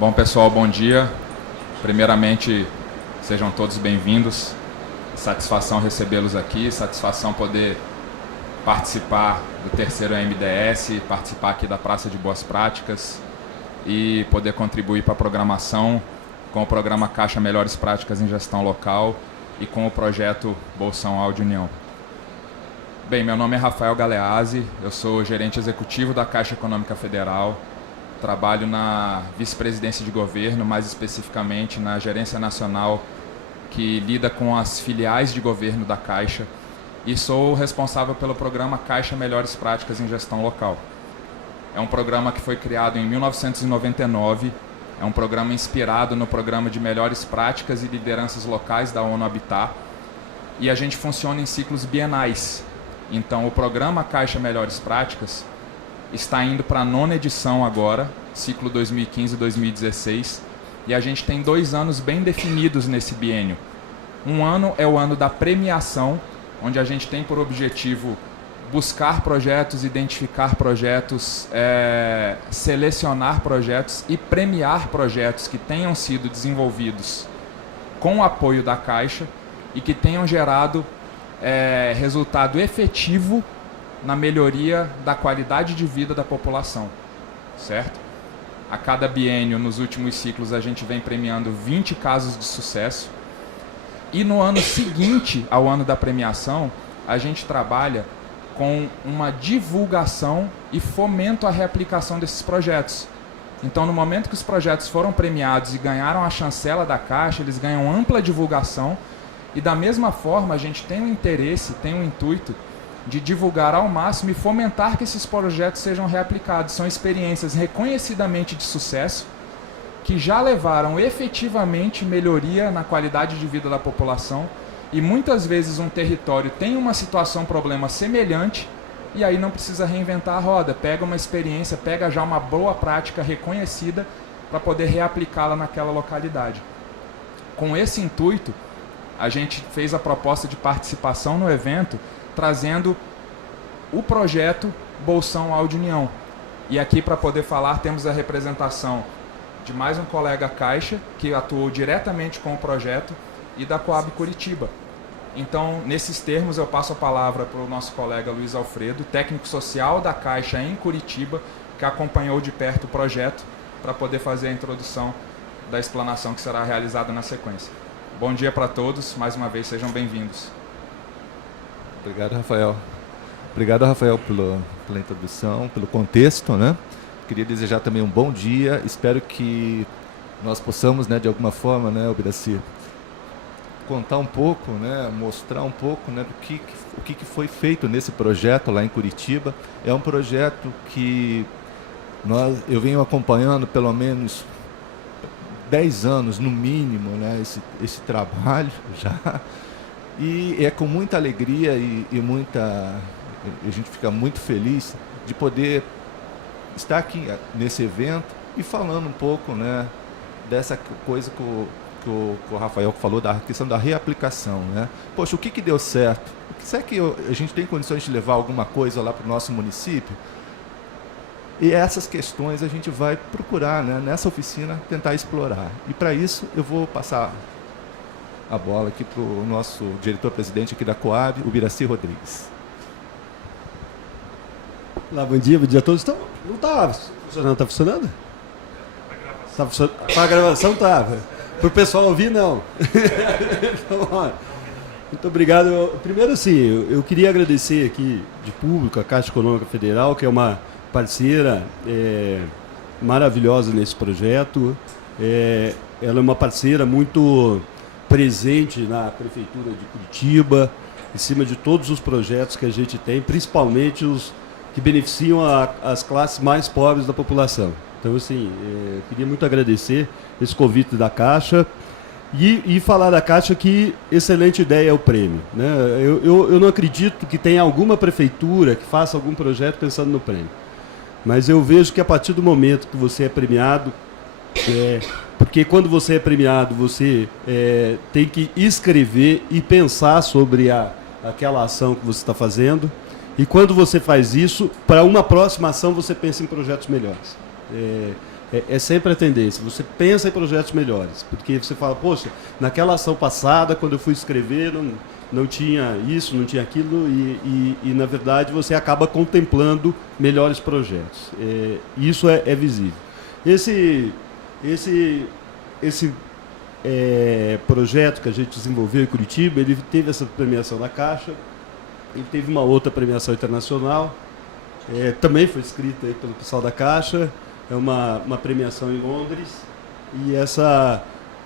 Bom, pessoal, bom dia. Primeiramente, sejam todos bem-vindos. Satisfação recebê-los aqui, satisfação poder participar do terceiro MDS, participar aqui da Praça de Boas Práticas e poder contribuir para a programação com o programa Caixa Melhores Práticas em Gestão Local e com o projeto Bolsão Áudio União. Bem, meu nome é Rafael Galeazzi, eu sou gerente executivo da Caixa Econômica Federal, trabalho na vice-presidência de governo, mais especificamente na gerência nacional que lida com as filiais de governo da Caixa e sou responsável pelo programa Caixa Melhores Práticas em Gestão Local. É um programa que foi criado em 1999, é um programa inspirado no programa de Melhores Práticas e Lideranças Locais da ONU Habitat e a gente funciona em ciclos bienais. Então o programa Caixa Melhores Práticas está indo para a 9ª edição agora, ciclo 2015-2016, e a gente tem 2 anos bem definidos nesse biênio. Um ano é o ano da premiação, onde a gente tem por objetivo buscar projetos, identificar projetos, selecionar projetos e premiar projetos que tenham sido desenvolvidos com o apoio da Caixa e que tenham gerado resultado efetivo na melhoria da qualidade de vida da população, certo? A cada biênio, nos últimos ciclos, a gente vem premiando 20 casos de sucesso e no ano seguinte ao ano da premiação, a gente trabalha com uma divulgação e fomento à reaplicação desses projetos. Então, no momento que os projetos foram premiados e ganharam a chancela da Caixa, eles ganham ampla divulgação e, da mesma forma, a gente tem o interesse, tem o intuito de divulgar ao máximo e fomentar que esses projetos sejam reaplicados. São experiências reconhecidamente de sucesso que já levaram efetivamente melhoria na qualidade de vida da população e muitas vezes um território tem uma situação, problema semelhante e aí não precisa reinventar a roda, pega uma experiência, pega já uma boa prática reconhecida para poder reaplicá-la naquela localidade. Com esse intuito, a gente fez a proposta de participação no evento trazendo o projeto Bolsão Áudio União. E aqui, para poder falar, temos a representação de mais um colega Caixa, que atuou diretamente com o projeto, e da Coab Curitiba. Então, nesses termos, eu passo a palavra para o nosso colega Luiz Alfredo, técnico social da Caixa em Curitiba, que acompanhou de perto o projeto, para poder fazer a introdução da explanação que será realizada na sequência. Bom dia para todos, mais uma vez, sejam bem-vindos. Obrigado, Rafael. Obrigado, Rafael, pela introdução, pelo contexto, né? Queria desejar também um bom dia. Espero que nós possamos, né, de alguma forma, né, Obiraci, contar um pouco, né, mostrar um pouco, né, o que foi feito nesse projeto lá em Curitiba. É um projeto que eu venho acompanhando pelo menos 10 anos, no mínimo, né, esse trabalho já. E é com muita alegria a gente fica muito feliz de poder estar aqui nesse evento e falando um pouco, né, dessa coisa que o Rafael falou, da questão da reaplicação, né? Poxa, o que deu certo? Será que a gente tem condições de levar alguma coisa lá para o nosso município? E essas questões a gente vai procurar, né, nessa oficina, tentar explorar. E para isso eu vou passar a bola aqui para o nosso diretor-presidente aqui da Coab, o Biraci Rodrigues. Olá, bom dia a todos. Então, não está funcionando? Está funcionando? Está funcionando? Para a gravação estava. Para o pessoal ouvir, não. Então, muito obrigado. Primeiro, assim, eu queria agradecer aqui de público a Caixa Econômica Federal, que é uma parceira maravilhosa nesse projeto. Ela é uma parceira muito presente na Prefeitura de Curitiba, em cima de todos os projetos que a gente tem, principalmente os que beneficiam as classes mais pobres da população. Então, assim, queria muito agradecer esse convite da Caixa e falar da Caixa que excelente ideia é o prêmio, né? Eu não acredito que tenha alguma prefeitura que faça algum projeto pensando no prêmio. Mas eu vejo que a partir do momento que você é premiado, porque quando você é premiado, você tem que escrever e pensar sobre aquela ação que você está fazendo. E quando você faz isso, para uma próxima ação você pensa em projetos melhores. é sempre a tendência. Você pensa em projetos melhores, porque você fala, poxa, naquela ação passada, quando eu fui escrever, não tinha isso, não tinha aquilo, e na verdade você acaba contemplando melhores projetos. Isso é visível. Esse projeto que a gente desenvolveu em Curitiba, ele teve essa premiação da Caixa, ele teve uma outra premiação internacional, também foi escrita aí pelo pessoal da Caixa, é uma premiação em Londres, e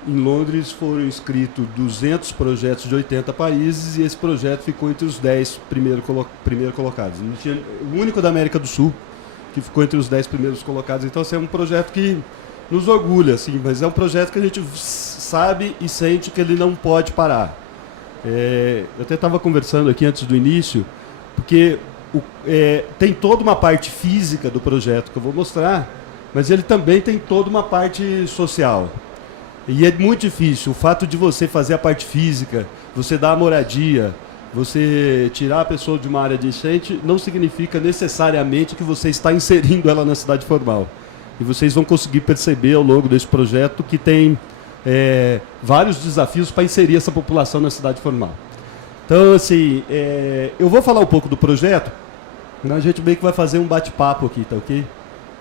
em Londres foram inscritos 200 projetos de 80 países, e esse projeto ficou entre os 10 primeiro colocados. O único da América do Sul que ficou entre os 10 primeiros colocados. Então, assim, é um projeto que nos orgulha, assim, mas é um projeto que a gente sabe e sente que ele não pode parar. Eu até estava conversando aqui antes do início, porque tem toda uma parte física do projeto que eu vou mostrar, mas ele também tem toda uma parte social. E é muito difícil. O fato de você fazer a parte física, você dar a moradia, você tirar a pessoa de uma área de enchente, não significa necessariamente que você está inserindo ela na cidade formal. E vocês vão conseguir perceber ao longo desse projeto que tem vários desafios para inserir essa população na cidade formal. Então, assim, eu vou falar um pouco do projeto, mas a gente meio que vai fazer um bate-papo aqui, tá ok?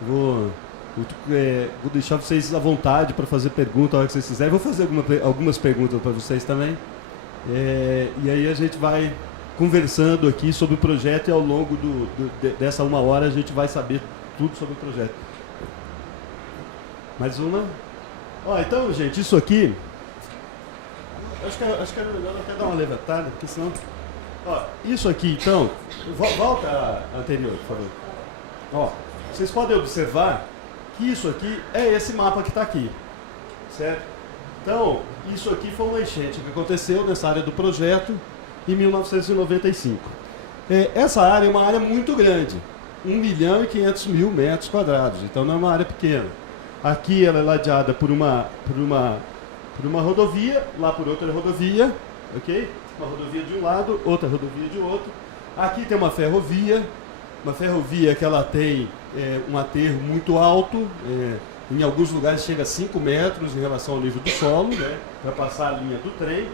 Vou deixar vocês à vontade para fazer perguntas a hora que vocês quiserem. Vou fazer algumas perguntas para vocês também. E aí a gente vai conversando aqui sobre o projeto, e ao longo dessa 1 hora a gente vai saber tudo sobre o projeto. Mais uma? Então, gente, isso aqui... Acho que é melhor até dar uma levantada, porque senão... Isso aqui, então... Volta a anterior, por favor. Vocês podem observar que isso aqui é esse mapa que está aqui, certo? Então, isso aqui foi uma enchente que aconteceu nessa área do projeto em 1995. Essa área é uma área muito grande, 1.500.000 metros quadrados, então não é uma área pequena. Aqui ela é ladeada por uma rodovia, lá por outra rodovia, ok? Uma rodovia de um lado, outra rodovia de outro. Aqui tem uma ferrovia que ela tem um aterro muito alto, em alguns lugares chega a 5 metros em relação ao nível do solo, né, para passar a linha do trem.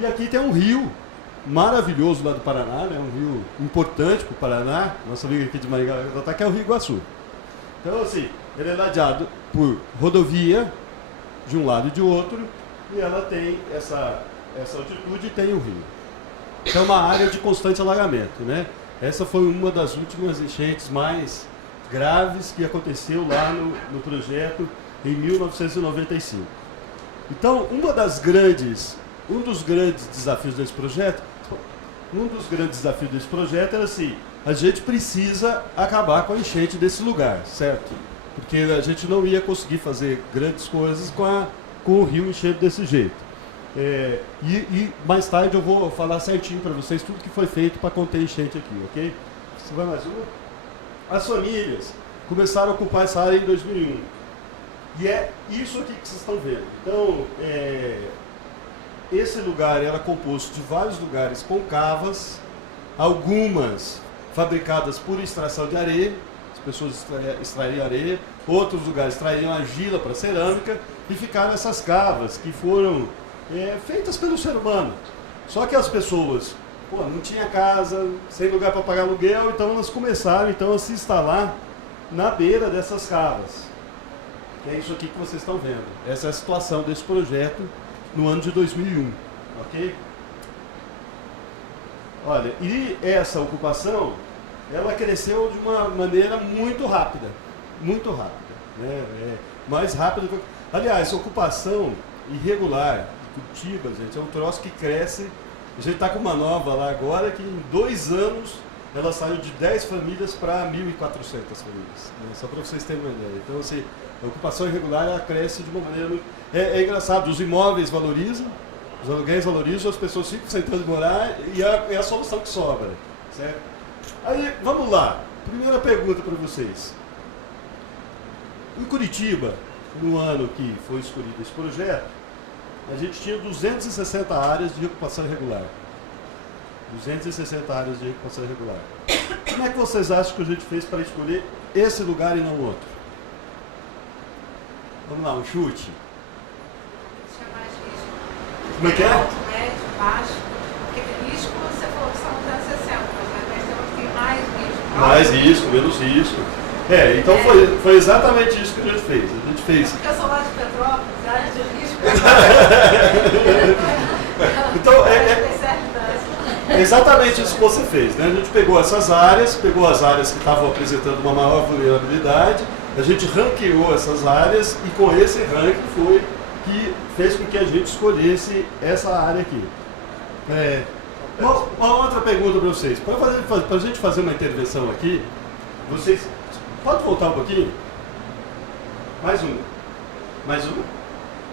E aqui tem um rio maravilhoso lá do Paraná, né, um rio importante para o Paraná, nossa amiga aqui de Maringá, que é o Rio Iguaçu. Então, assim, ele é ladeado por rodovia de um lado e de outro, e ela tem essa altitude e tem o rio. Então, é uma área de constante alagamento, né? Essa foi uma das últimas enchentes mais graves que aconteceu lá no projeto em 1995. Então, um dos grandes desafios desse projeto era assim, a gente precisa acabar com a enchente desse lugar, certo? Porque a gente não ia conseguir fazer grandes coisas com o rio enchendo desse jeito. E mais tarde eu vou falar certinho para vocês tudo que foi feito para conter enchente aqui, ok? Você vai mais uma? As famílias começaram a ocupar essa área em 2001. E é isso aqui que vocês estão vendo. Então, esse lugar era composto de vários lugares com cavas, algumas fabricadas por extração de areia, as pessoas extraíam areia, outros lugares extraíam argila para cerâmica, e ficaram essas cavas que foram feitas pelo ser humano. Só que as pessoas não tinha casa, sem lugar para pagar aluguel, então elas começaram a se instalar na beira dessas cavas. Que é isso aqui que vocês estão vendo. Essa é a situação desse projeto no ano de 2001, ok? Olha, e essa ocupação, ela cresceu de uma maneira muito rápida, né? Mais rápida que... Aliás, a ocupação irregular de Curitiba, gente, é um troço que cresce. A gente está com uma nova lá agora, que em 2 anos ela saiu de 10 famílias para 1.400 famílias, né? Só para vocês terem uma ideia. Então, assim, a ocupação irregular ela cresce de uma maneira muito... É engraçado, os imóveis valorizam, os aluguéis valorizam, as pessoas ficam sentando de morar, e é a solução que sobra, certo? Aí, vamos lá. Primeira pergunta para vocês. Em Curitiba, no ano que foi escolhido esse projeto, a gente tinha 260 áreas de ocupação irregular. 260 áreas de ocupação irregular. Como é que vocês acham que a gente fez para escolher esse lugar e não outro? Vamos lá, um chute. Tinha mais risco. Como é que é? Alto, médio, baixo. Porque tem risco, você falou que são 260, mas tem uns que tem mais risco. Mais risco, menos risco. Então foi exatamente isso que a gente fez. A gente fez. Porque eu sou lá de Petrópolis, área de risco. Então, é exatamente isso que você fez, né? A gente pegou essas áreas, pegou as áreas que estavam apresentando uma maior vulnerabilidade, a gente ranqueou essas áreas e com esse ranking foi que fez com que a gente escolhesse essa área aqui. Uma outra pergunta para vocês. Para a gente fazer uma intervenção aqui, vocês... Pode voltar um pouquinho? Mais uma. Mais uma.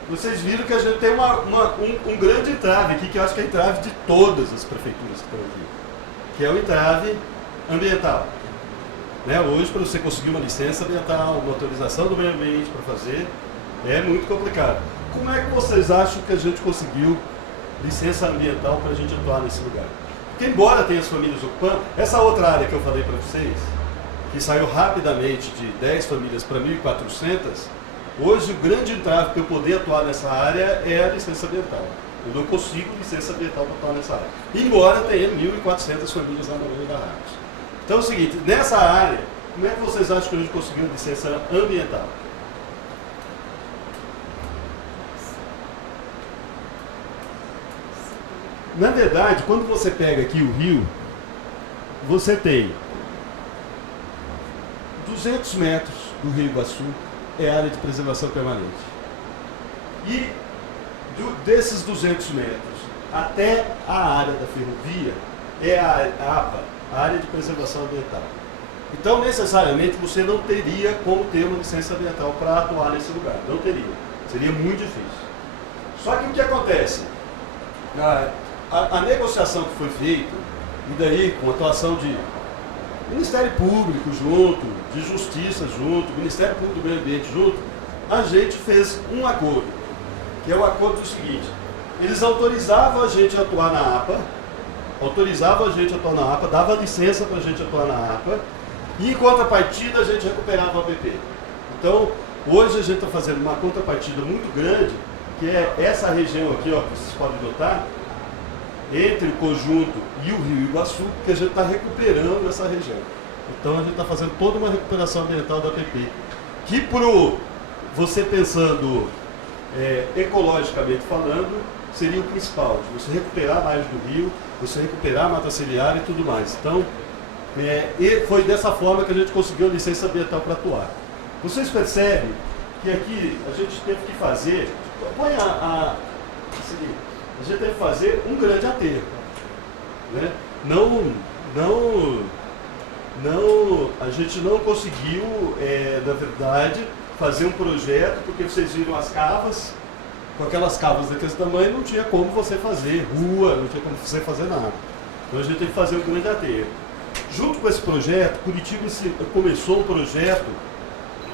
Vocês viram que a gente tem um grande entrave aqui, que eu acho que é a entrave de todas as prefeituras que estão aqui, que é o entrave ambiental. Né? Hoje, para você conseguir uma licença ambiental, uma autorização do meio ambiente para fazer, é muito complicado. Como é que vocês acham que a gente conseguiu licença ambiental para a gente atuar nesse lugar? Porque embora tenha as famílias ocupando, essa outra área que eu falei para vocês, que saiu rapidamente de 10 famílias para 1.400, hoje o grande entrave para eu poder atuar nessa área é a licença ambiental. Eu não consigo licença ambiental para atuar nessa área. Embora tenha 1.400 famílias na Moreira da Ramos. Então é o seguinte, nessa área, como é que vocês acham que a gente conseguiu licença ambiental? Na verdade, quando você pega aqui o rio, você tem 200 metros do Rio Iguaçu é área de preservação permanente. E desses 200 metros até a área da ferrovia é a APA, a área de preservação ambiental. Então, necessariamente, você não teria como ter uma licença ambiental para atuar nesse lugar. Não teria. Seria muito difícil. Só que o que acontece? A negociação que foi feita, e daí com a atuação de Ministério Público junto, de Justiça junto, Ministério Público do Meio Ambiente junto, a gente fez um acordo, que é o acordo do seguinte: eles autorizavam a gente a atuar na APA, dava licença para a gente atuar na APA, e em contrapartida a gente recuperava a APP. Então, hoje a gente está fazendo uma contrapartida muito grande, que é essa região aqui, ó, que vocês podem notar, entre o conjunto e o Rio Iguaçu, que a gente está recuperando essa região. Então a gente está fazendo toda uma recuperação ambiental da APP, que você pensando ecologicamente falando, seria o principal, de você recuperar a margem do rio, você recuperar a mata ciliar e tudo mais. Então, e foi dessa forma que a gente conseguiu a licença ambiental para atuar. Vocês percebem que aqui a gente teve que fazer, a gente teve que fazer um grande aterro, né? A gente não conseguiu, na verdade, fazer um projeto, porque vocês viram as cavas, com aquelas cavas daquele tamanho não tinha como você fazer rua, não tinha como você fazer nada. Então a gente teve que fazer um grande aterro. Junto com esse projeto, Curitiba começou um projeto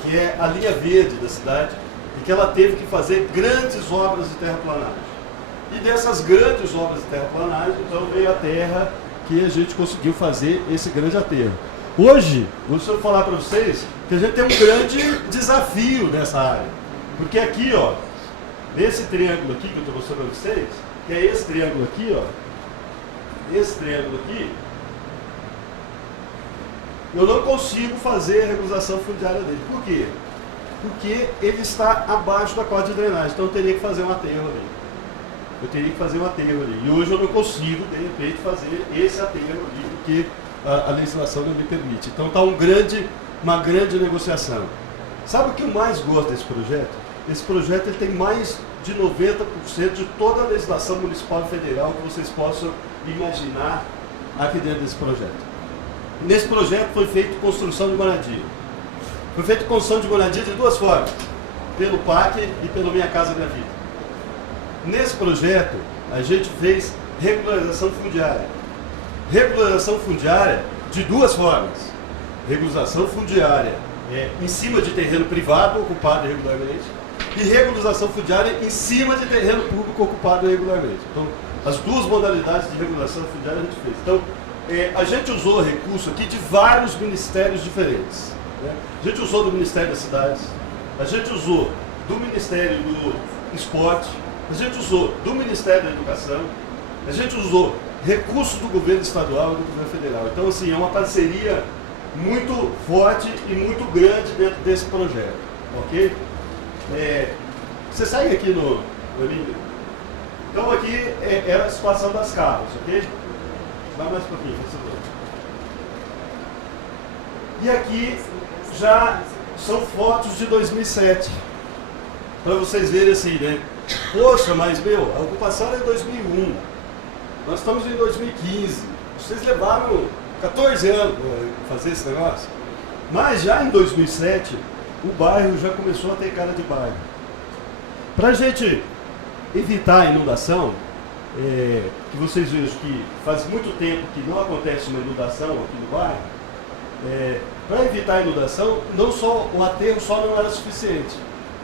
que é a linha verde da cidade, e que ela teve que fazer grandes obras de terraplanagem. E dessas grandes obras de terraplanagem, então veio a terra que a gente conseguiu fazer esse grande aterro. Hoje, vou só falar para vocês que a gente tem um grande desafio nessa área. Porque aqui, ó, nesse triângulo aqui que eu estou mostrando para vocês, que é esse triângulo aqui, ó, esse triângulo aqui, eu não consigo fazer a regularização fundiária dele. Por quê? Porque ele está abaixo da cota de drenagem, então eu teria que fazer um aterro ali. E hoje eu não consigo, de repente, fazer esse aterro ali, porque a legislação não me permite. Então está uma grande negociação. Sabe o que eu mais gosto desse projeto? Esse projeto ele tem mais de 90% de toda a legislação municipal e federal que vocês possam imaginar aqui dentro desse projeto. Nesse projeto foi feita construção de moradia. Foi feita construção de moradia de duas formas, pelo PAC e pelo Minha Casa Minha Vida. Nesse projeto, a gente fez regularização fundiária. Regularização fundiária de duas formas. Regularização fundiária em cima de terreno privado ocupado irregularmente e regularização fundiária em cima de terreno público ocupado irregularmente. Então, as duas modalidades de regularização fundiária a gente fez. Então, a gente usou recurso aqui de vários ministérios diferentes, né? A gente usou do Ministério das Cidades, a gente usou do Ministério do Esporte, a gente usou do Ministério da Educação, a gente usou recursos do governo estadual e do governo federal. Então, assim, é uma parceria muito forte e muito grande dentro desse projeto, ok? Você segue aqui no livro. Então, aqui era a situação das carros, ok? Vai mais um pouquinho, por favor. E aqui já são fotos de 2007, para vocês verem assim, né? Poxa, mas meu, a ocupação era em 2001, nós estamos em 2015, vocês levaram 14 anos para fazer esse negócio. Mas já em 2007, o bairro já começou a ter cara de bairro. Para a gente evitar a inundação, que vocês vejam que faz muito tempo que não acontece uma inundação aqui no bairro, para evitar a inundação, não só o aterro só não era suficiente,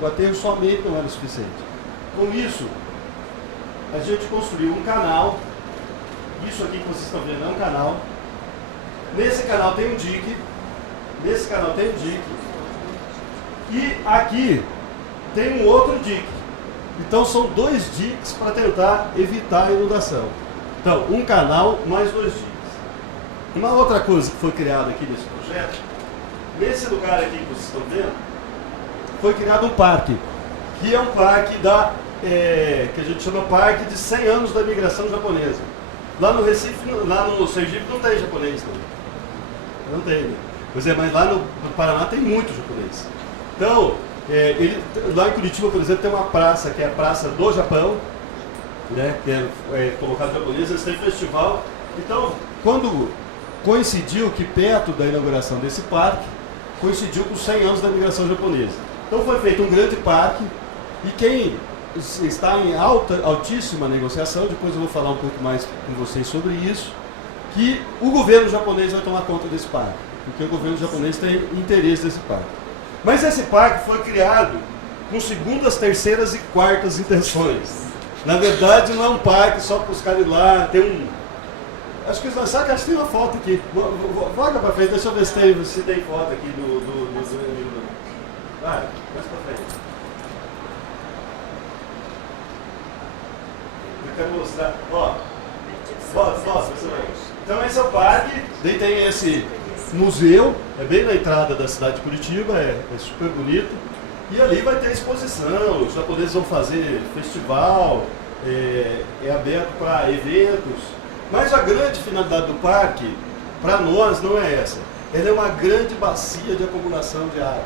o aterro somente não era suficiente. Com isso, a gente construiu um canal. Isso aqui que vocês estão vendo é um canal. Nesse canal tem um dique. Nesse canal tem um dique. E aqui tem um outro dique. Então são 2 diques para tentar evitar a inundação. Então, um canal mais 2 diques. Uma outra coisa que foi criada aqui nesse projeto, nesse lugar aqui que vocês estão vendo, foi criado um parque, que é um parque que a gente chama Parque de 100 anos da imigração japonesa. Lá no Recife, lá no Sergipe não tem japonês, não tem, né? Mas lá no Paraná tem muito japonês. Então, lá em Curitiba, por exemplo, tem uma praça, que é a Praça do Japão, né, que é colocado japonês, eles têm festival. Então, quando coincidiu que perto da inauguração desse parque, coincidiu com os 100 anos da imigração japonesa. Então foi feito um grande parque, e quem está em altíssima negociação, depois eu vou falar um pouco mais com vocês sobre isso, que o governo japonês vai tomar conta desse parque, porque o governo japonês tem interesse nesse parque. Mas esse parque foi criado com segundas, terceiras e quartas intenções. Na verdade, não é um parque só para os caras ir lá, tem um... Acho que tem uma foto aqui. Volta para frente, deixa eu ver se tem foto aqui do... Vai, mais para frente. Eu quero mostrar. Ó, volta, então esse é o parque, daí tem esse museu, é bem na entrada da cidade de Curitiba, é super bonito. E ali vai ter exposição, os japoneses vão fazer festival, é aberto para eventos. Mas a grande finalidade do parque, para nós, não é essa. Ela é uma grande bacia de acumulação de água.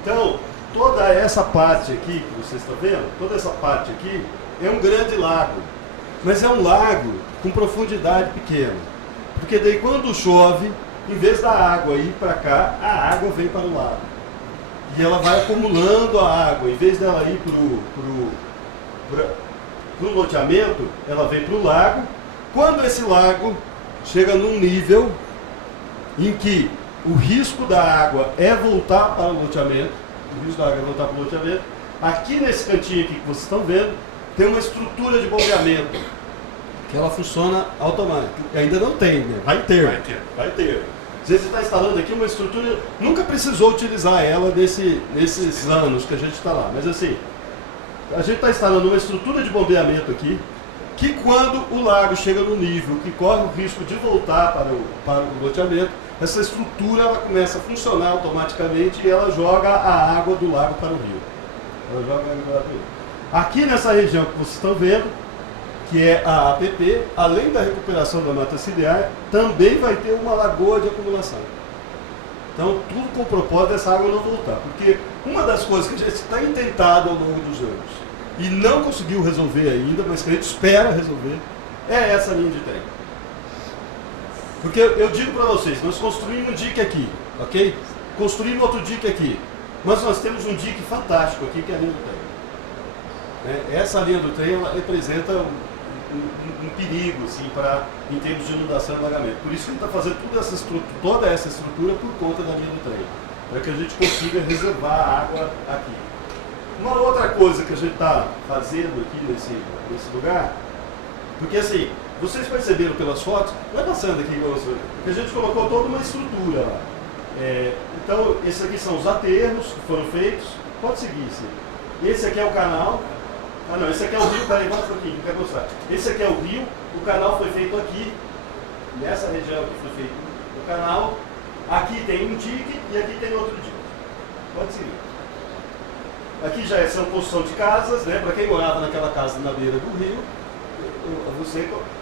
Então, toda essa parte aqui que vocês estão vendo, toda essa parte aqui, é um grande lago. Mas é um lago com profundidade pequena. Porque daí quando chove, em vez da água ir para cá, a água vem para o lago. E ela vai acumulando a água. Em vez dela ir para o loteamento, ela vem para o lago. Quando esse lago chega num nível em que o risco da água é voltar para o loteamento, aqui nesse cantinho aqui que vocês estão vendo, tem uma estrutura de bombeamento, que ela funciona automática. Ainda não tem, né? Vai ter. Você está instalando aqui uma estrutura, nunca precisou utilizar ela nesses anos que a gente está lá, mas assim, a gente está instalando uma estrutura de bombeamento aqui, que quando o lago chega no nível que corre o risco de voltar para o loteamento, essa estrutura ela começa a funcionar automaticamente e ela joga a água do lago para o rio. Aqui nessa região que vocês estão vendo, que é a APP, além da recuperação da mata ciliar, também vai ter uma lagoa de acumulação. Então, tudo com o propósito dessa água não voltar. Porque uma das coisas que a gente tem tentado ao longo dos anos, e não conseguiu resolver ainda, mas que a gente espera resolver, é essa linha de trem. Porque eu digo para vocês, nós construímos um dique aqui, ok? Construímos outro dique aqui, mas nós temos um dique fantástico aqui, que é a linha do trem. Essa linha do trem ela representa um perigo, assim, em termos de inundação e alagamento. Por isso que a gente está fazendo toda essa estrutura por conta da linha do trem, para que a gente consiga reservar a água aqui. Uma outra coisa que a gente está fazendo aqui nesse lugar, porque assim, vocês perceberam pelas fotos, vai passando aqui, porque a gente colocou toda uma estrutura lá. Então, esses aqui são os aterros que foram feitos. Pode seguir, sim. Esse aqui é o canal. Ah, não, esse aqui é o rio. Peraí, volta um pouquinho, quero mostrar. Esse aqui é o rio. O canal foi feito aqui. Nessa região aqui foi feito o canal. Aqui tem um dique e aqui tem outro dique. Pode seguir. Aqui já são construção de casas, né? Para quem morava naquela casa na beira do rio.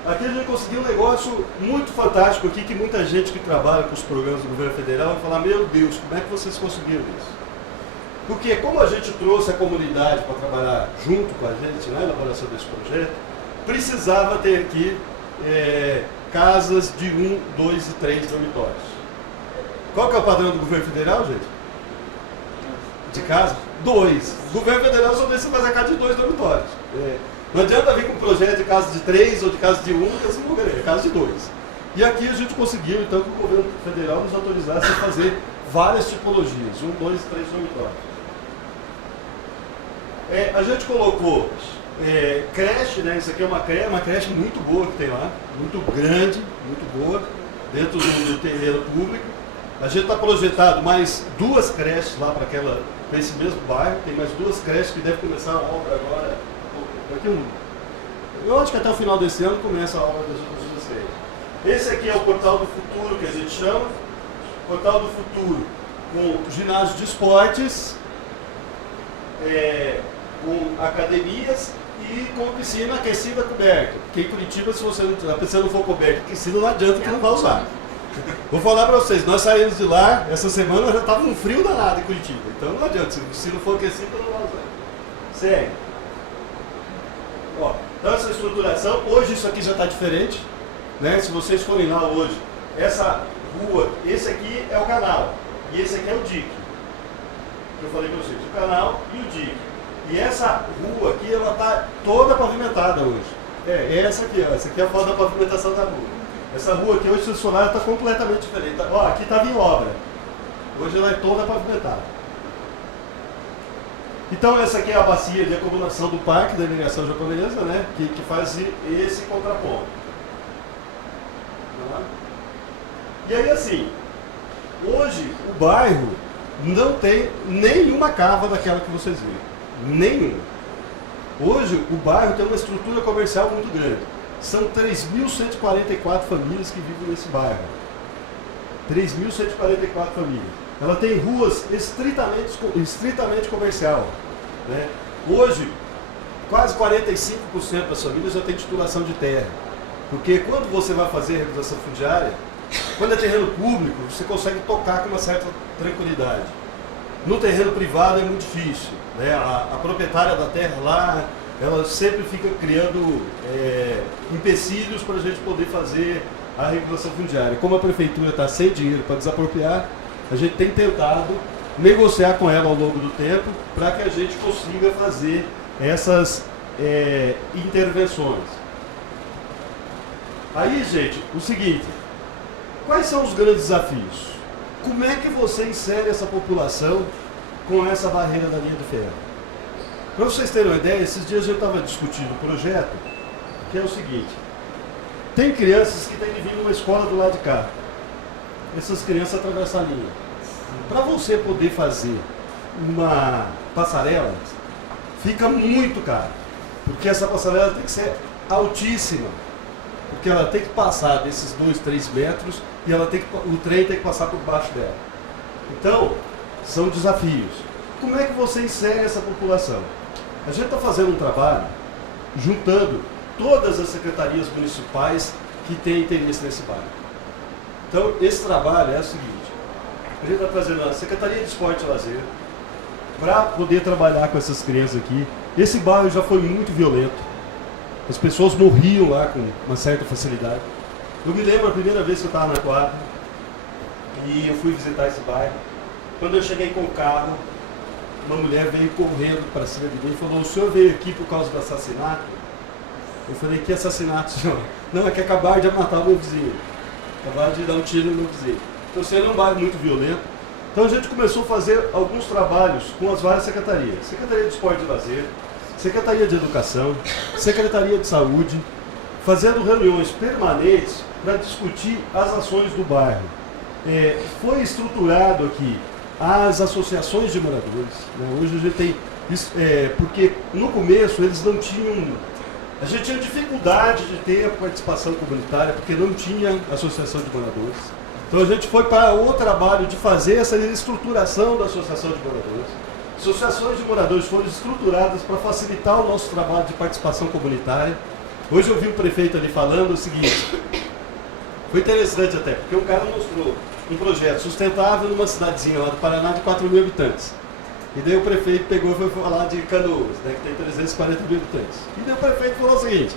Aqui a gente conseguiu um negócio muito fantástico aqui, que muita gente que trabalha com os programas do governo federal vai falar, meu Deus, como é que vocês conseguiram isso? Porque como a gente trouxe a comunidade para trabalhar junto com a gente na elaboração desse projeto, precisava ter aqui casas de 1, 2 e 3 dormitórios. Qual que é o padrão do governo federal, gente? De casa? 2. O governo federal só deixa fazer casa de 2 dormitórios. Não adianta vir com um projeto de casa de 3 ou de casa de 1, que assim não ganha, é casa de 2. E aqui a gente conseguiu, então, que o governo federal nos autorizasse a fazer várias tipologias, 1, 2 e 3 dormitórios. A gente colocou creche, né? Isso aqui é uma creche muito boa que tem lá, muito grande, muito boa, dentro do terreno público. A gente está projetado mais 2 creches lá para esse mesmo bairro, tem mais 2 creches que devem começar a obra agora. Eu acho que até o final desse ano começa a obra das outras 3. Esse aqui é o Portal do Futuro, que a gente chama. Portal do Futuro, com ginásio de esportes, com academias e com piscina aquecida coberta. Porque em Curitiba, se a piscina não for coberta, aquecida não adianta que não vai usar. Vou falar para vocês, nós saímos de lá, essa semana já estava um frio danado em Curitiba. Então não adianta, se não for aquecida, não vai usar. Segue. Então essa estruturação, hoje isso aqui já está diferente, né? Se vocês forem lá hoje, essa rua, esse aqui é o canal e esse aqui é o dique, que eu falei para vocês, o canal e o dique. E essa rua aqui, ela está toda pavimentada hoje. Essa aqui, ó, essa aqui é a foto da pavimentação da rua. Essa rua aqui hoje, o cenário está completamente diferente. Aqui estava em obra, hoje ela é toda pavimentada. Então essa aqui é a bacia de acumulação do parque da imigração japonesa, né, que faz esse contraponto. E aí assim, hoje o bairro não tem nenhuma cava daquela que vocês viram. Nenhuma. Hoje o bairro tem uma estrutura comercial muito grande. São 3.144 famílias que vivem nesse bairro. 3.144 famílias. Ela tem ruas estritamente comercial. Né? Hoje, quase 45% das famílias já tem titulação de terra. Porque quando você vai fazer a regularização fundiária, quando é terreno público, você consegue tocar com uma certa tranquilidade. No terreno privado é muito difícil. Né? A proprietária da terra lá, ela sempre fica criando empecilhos para a gente poder fazer a regulação fundiária. Como a prefeitura está sem dinheiro para desapropriar, a gente tem tentado negociar com ela ao longo do tempo para que a gente consiga fazer essas intervenções. Aí, gente, o seguinte, quais são os grandes desafios? Como é que você insere essa população com essa barreira da linha de ferro? Para vocês terem uma ideia, esses dias eu estava discutindo um projeto que é o seguinte, tem crianças que têm que vir numa escola do lado de cá. Essas crianças atravessam a linha. Para você poder fazer uma passarela, fica muito caro. Porque essa passarela tem que ser altíssima. Porque ela tem que passar desses 2, 3 metros e o trem tem que passar por baixo dela. Então, são desafios. Como é que você insere essa população? A gente está fazendo um trabalho juntando todas as secretarias municipais que têm interesse nesse bairro. Então, esse trabalho é o seguinte, a gente está trazendo a Secretaria de Esporte e Lazer para poder trabalhar com essas crianças aqui. Esse bairro já foi muito violento. As pessoas morriam lá com uma certa facilidade. Eu me lembro a primeira vez que eu estava na quadra e eu fui visitar esse bairro. Quando eu cheguei com o carro, uma mulher veio correndo para cima de mim e falou, o senhor veio aqui por causa do assassinato? Eu falei, que assassinato, senhor? Não, é que acabaram de matar o meu vizinho. Acabaram de dar um tiro no meu vizinho. Então, você é um bairro muito violento. Então, a gente começou a fazer alguns trabalhos com as várias secretarias. Secretaria de Esporte e Lazer, Secretaria de Educação, Secretaria de Saúde, fazendo reuniões permanentes para discutir as ações do bairro. foi estruturado aqui as associações de moradores. Né? Hoje a gente tem porque no começo eles não tinham. A gente tinha dificuldade de ter a participação comunitária porque não tinha associação de moradores. Então a gente foi para o trabalho de fazer essa estruturação da associação de moradores. Associações de moradores foram estruturadas para facilitar o nosso trabalho de participação comunitária. Hoje eu vi o prefeito ali falando o seguinte, foi interessante até, porque o cara mostrou um projeto sustentável numa cidadezinha lá do Paraná de 4.000 habitantes. E daí o prefeito pegou e foi falar de Canoas, né, que tem 340 mil habitantes. E daí o prefeito falou o seguinte,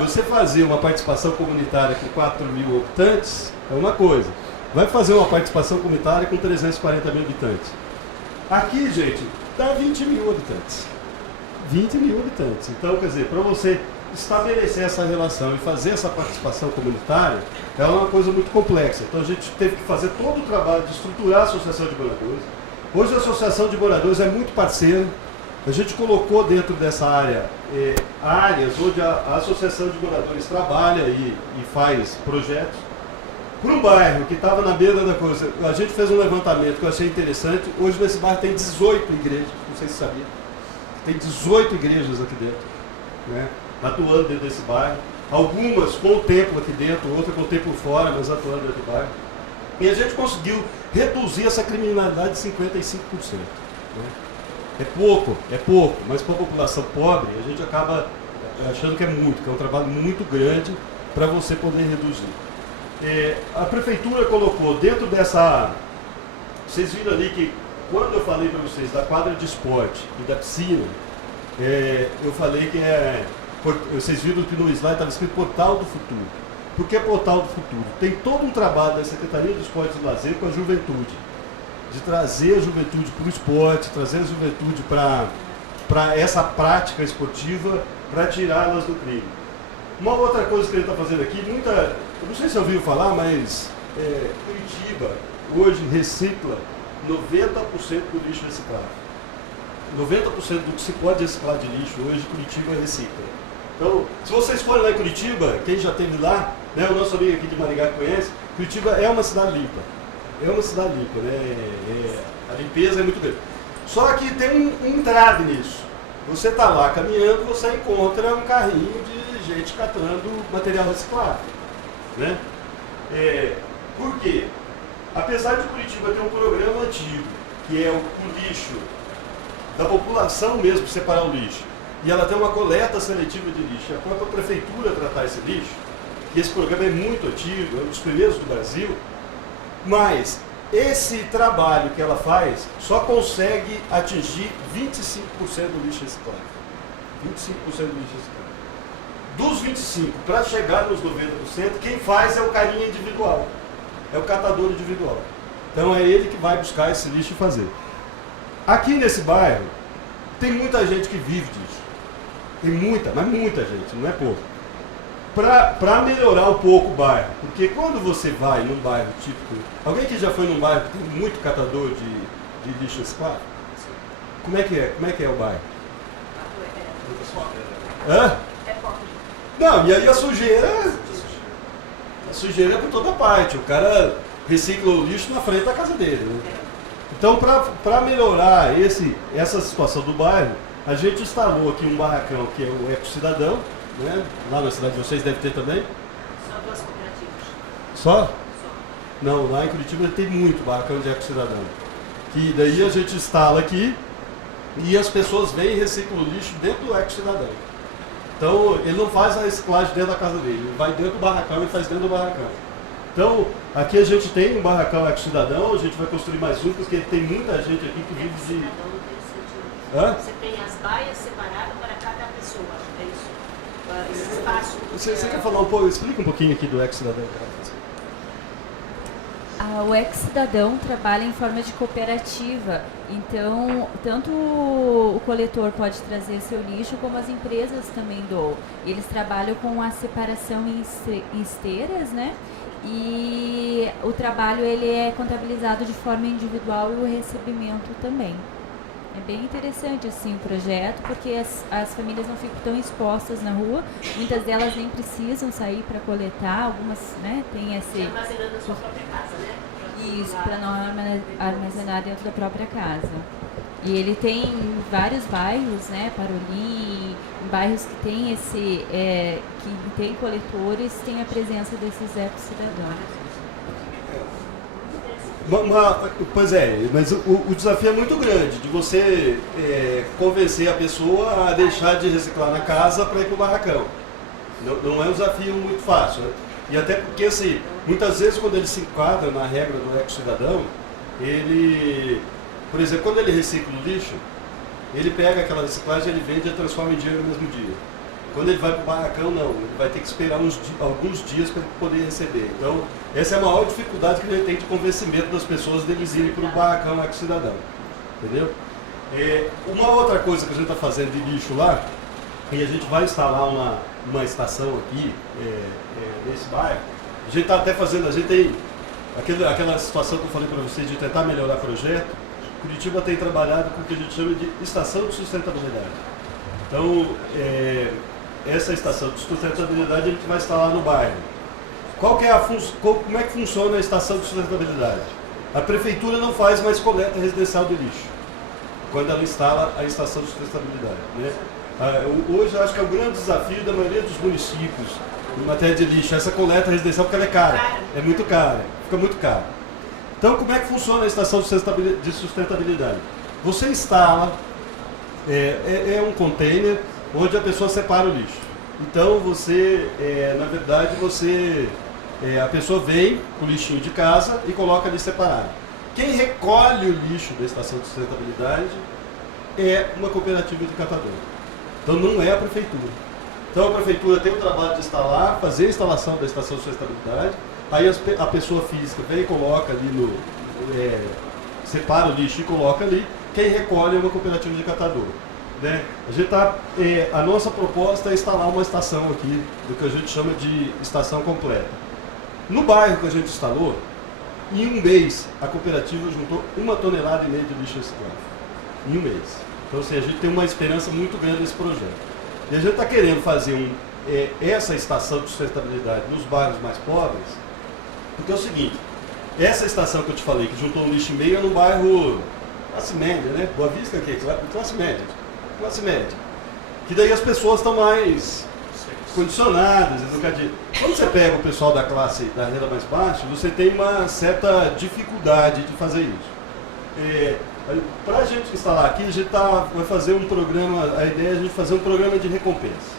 você fazer uma participação comunitária com 4.000 habitantes é uma coisa. Vai fazer uma participação comunitária com 340 mil habitantes. Aqui, gente, dá 20 mil habitantes. 20 mil habitantes. Então, quer dizer, para você estabelecer essa relação e fazer essa participação comunitária é uma coisa muito complexa. Então a gente teve que fazer todo o trabalho de estruturar a associação de moradores. Hoje a associação de moradores é muito parceira. A gente colocou dentro dessa área áreas onde a associação de moradores trabalha e faz projetos. Para um bairro que estava na beira da coisa, a gente fez um levantamento que eu achei interessante. Hoje nesse bairro tem 18 igrejas, não sei se sabia. Tem 18 igrejas aqui dentro, né, atuando dentro desse bairro. Algumas com o templo aqui dentro, outras com o templo fora, mas atuando dentro do bairro. E a gente conseguiu reduzir essa criminalidade de 55%. Né? É pouco, mas para a população pobre a gente acaba achando que é muito, que é um trabalho muito grande para você poder reduzir. A prefeitura colocou dentro dessa... Vocês viram ali que quando eu falei para vocês da quadra de esporte e da piscina, eu falei que vocês viram que no slide estava escrito Portal do Futuro. Por que Portal do Futuro? Tem todo um trabalho da Secretaria de Esportes e Lazer com a juventude, de trazer a juventude para o esporte, trazer a juventude para essa prática esportiva, para tirá-las do crime. Uma outra coisa que ele está fazendo aqui, eu não sei se ouviram falar, mas Curitiba hoje recicla 90% do lixo reciclado. 90% do que se pode reciclar de lixo hoje, Curitiba recicla. Então, se vocês forem lá em Curitiba, quem já esteve lá, né, o nosso amigo aqui de Maringá conhece, Curitiba é uma cidade limpa. É uma cidade limpa, né? A limpeza é muito grande. Só que tem um entrave nisso. Você está lá caminhando, você encontra um carrinho de gente catando material reciclado. Né? Por quê? Apesar de Curitiba ter um programa antigo, que é o lixo, da população mesmo separar o lixo, e ela tem uma coleta seletiva de lixo, a própria prefeitura tratar esse lixo, e esse programa é muito antigo, é um dos primeiros do Brasil, mas esse trabalho que ela faz só consegue atingir 25% do lixo reciclado. 25% do lixo reciclado. Dos 25%, para chegar nos 90%, quem faz é o carinha individual, é o catador individual. Então é ele que vai buscar esse lixo e fazer. Aqui nesse bairro, tem muita gente que vive disso. Tem muita, mas muita gente, não é pouco. Para melhorar um pouco o bairro, porque quando você vai num bairro típico... Alguém que já foi num bairro que tem muito catador de lixo reciclado? Como é que é? Como é que é o bairro? Hã? Não, e aí a sujeira é por toda parte. O cara recicla o lixo na frente da casa dele. Né? Então, para melhorar essa situação do bairro, a gente instalou aqui um barracão que é o Eco Cidadão, né? Lá na cidade de vocês deve ter também. Só 2 cooperativas. Só? Não, lá em Curitiba tem muito barracão de Eco Cidadão. Que daí a gente instala aqui e as pessoas vêm e reciclam o lixo dentro do Eco Cidadão. Então, ele não faz a reciclagem dentro da casa dele, ele vai dentro do barracão e faz dentro do barracão. Então, aqui a gente tem um barracão Eco Cidadão, a gente vai construir mais um, porque tem muita gente aqui que vive de... Hã? Você tem as baias separadas para cada pessoa, é isso? Esse espaço... Você quer falar um pouco, explica um pouquinho aqui do Eco Cidadão. O Eco Cidadão trabalha em forma de cooperativa, então tanto o coletor pode trazer seu lixo, como as empresas também doam. Eles trabalham com a separação em esteiras, né? E o trabalho ele é contabilizado de forma individual e o recebimento também. É bem interessante assim, o projeto, porque as famílias não ficam tão expostas na rua, muitas delas nem precisam sair para coletar, algumas, né, tem esse... Armazenando na sua própria casa, né? Isso, para não armazenar dentro da própria casa. E ele tem vários bairros, né, Paroli, bairros que tem que tem coletores, tem a presença desses ecocidadãos. Pois é, mas o desafio é muito grande, de você convencer a pessoa a deixar de reciclar na casa para ir para o barracão. Não é um desafio muito fácil, né? E até porque, assim, muitas vezes quando ele se enquadra na regra do ecocidadão, ele, por exemplo, quando ele recicla o lixo, ele pega aquela reciclagem, ele vende e transforma em dinheiro no mesmo dia. Quando ele vai para o barracão, não, ele vai ter que esperar alguns dias para poder receber. Então, essa é a maior dificuldade que a gente tem de convencimento das pessoas deles irem para o barracão ecocidadão. Entendeu? Uma outra coisa que a gente está fazendo de lixo lá, e a gente vai instalar uma estação aqui, nesse bairro. A gente está até fazendo, a gente tem aquela situação que eu falei para vocês de tentar melhorar o projeto. Curitiba tem trabalhado com o que a gente chama de estação de sustentabilidade. Então, essa estação de sustentabilidade a gente vai instalar no bairro. Como é que funciona a estação de sustentabilidade? A prefeitura não faz mais coleta residencial de lixo quando ela instala a estação de sustentabilidade, né? Hoje eu acho que é o grande desafio da maioria dos municípios em matéria de lixo, essa coleta residencial, porque ela é cara, é muito cara, fica muito caro. Então, como é que funciona a estação de sustentabilidade? Você instala, é um container onde a pessoa separa o lixo. Então, você, na verdade, a pessoa vem com o lixinho de casa e coloca ali separado. Quem recolhe o lixo da estação de sustentabilidade é uma cooperativa de catador. Então, não é a prefeitura. Então, a prefeitura tem o trabalho de instalar, fazer a instalação da estação de sustentabilidade. Aí a pessoa física vem e coloca ali separa o lixo e coloca ali. Quem recolhe é uma cooperativa de catador. Né? A nossa proposta é instalar uma estação aqui, do que a gente chama de estação completa. No bairro que a gente instalou, em um mês, a cooperativa juntou 1,5 tonelada de lixo reciclável. Em um mês. Então, assim, a gente tem uma esperança muito grande nesse projeto. E a gente está querendo fazer essa estação de sustentabilidade nos bairros mais pobres, porque é o seguinte, essa estação que eu te falei, que juntou um lixo e meio, é no bairro classe média, né? Boa Vista, que é classe média. Classe média. Que daí as pessoas estão mais condicionadas, educativas. Quando você pega o pessoal da classe da renda mais baixa, você tem uma certa dificuldade de fazer isso. Para a gente instalar aqui, a gente vai fazer um programa, a ideia é a gente fazer um programa de recompensa.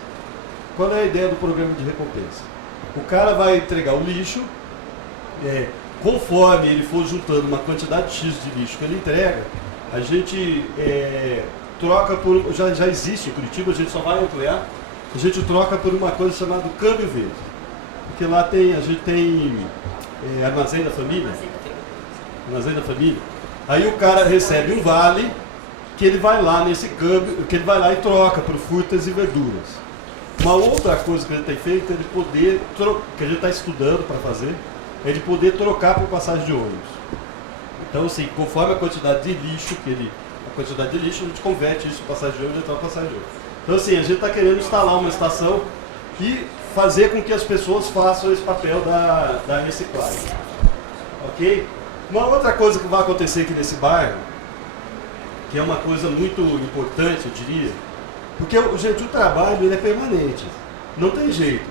Qual é a ideia do programa de recompensa? O cara vai entregar o lixo, conforme ele for juntando uma quantidade X de lixo que ele entrega, a gente troca por, já existe em Curitiba, a gente só vai ampliar, a gente troca por uma coisa chamada câmbio verde. Porque lá a gente tem armazém da família. Armazém da família. Aí o cara recebe um vale que ele vai lá nesse câmbio, que ele vai lá e troca por frutas e verduras. Uma outra coisa que a gente tem feito é de poder, que a gente está estudando para fazer, é de poder trocar por passagem de ônibus. Então, assim, conforme a quantidade de lixo a gente converte isso em passagem de ônibus e troca passagem de ônibus. Então, assim, a gente está querendo instalar uma estação e fazer com que as pessoas façam esse papel da reciclagem. Ok? Uma outra coisa que vai acontecer aqui nesse bairro, que é uma coisa muito importante, eu diria, porque, gente, o trabalho ele é permanente, não tem jeito.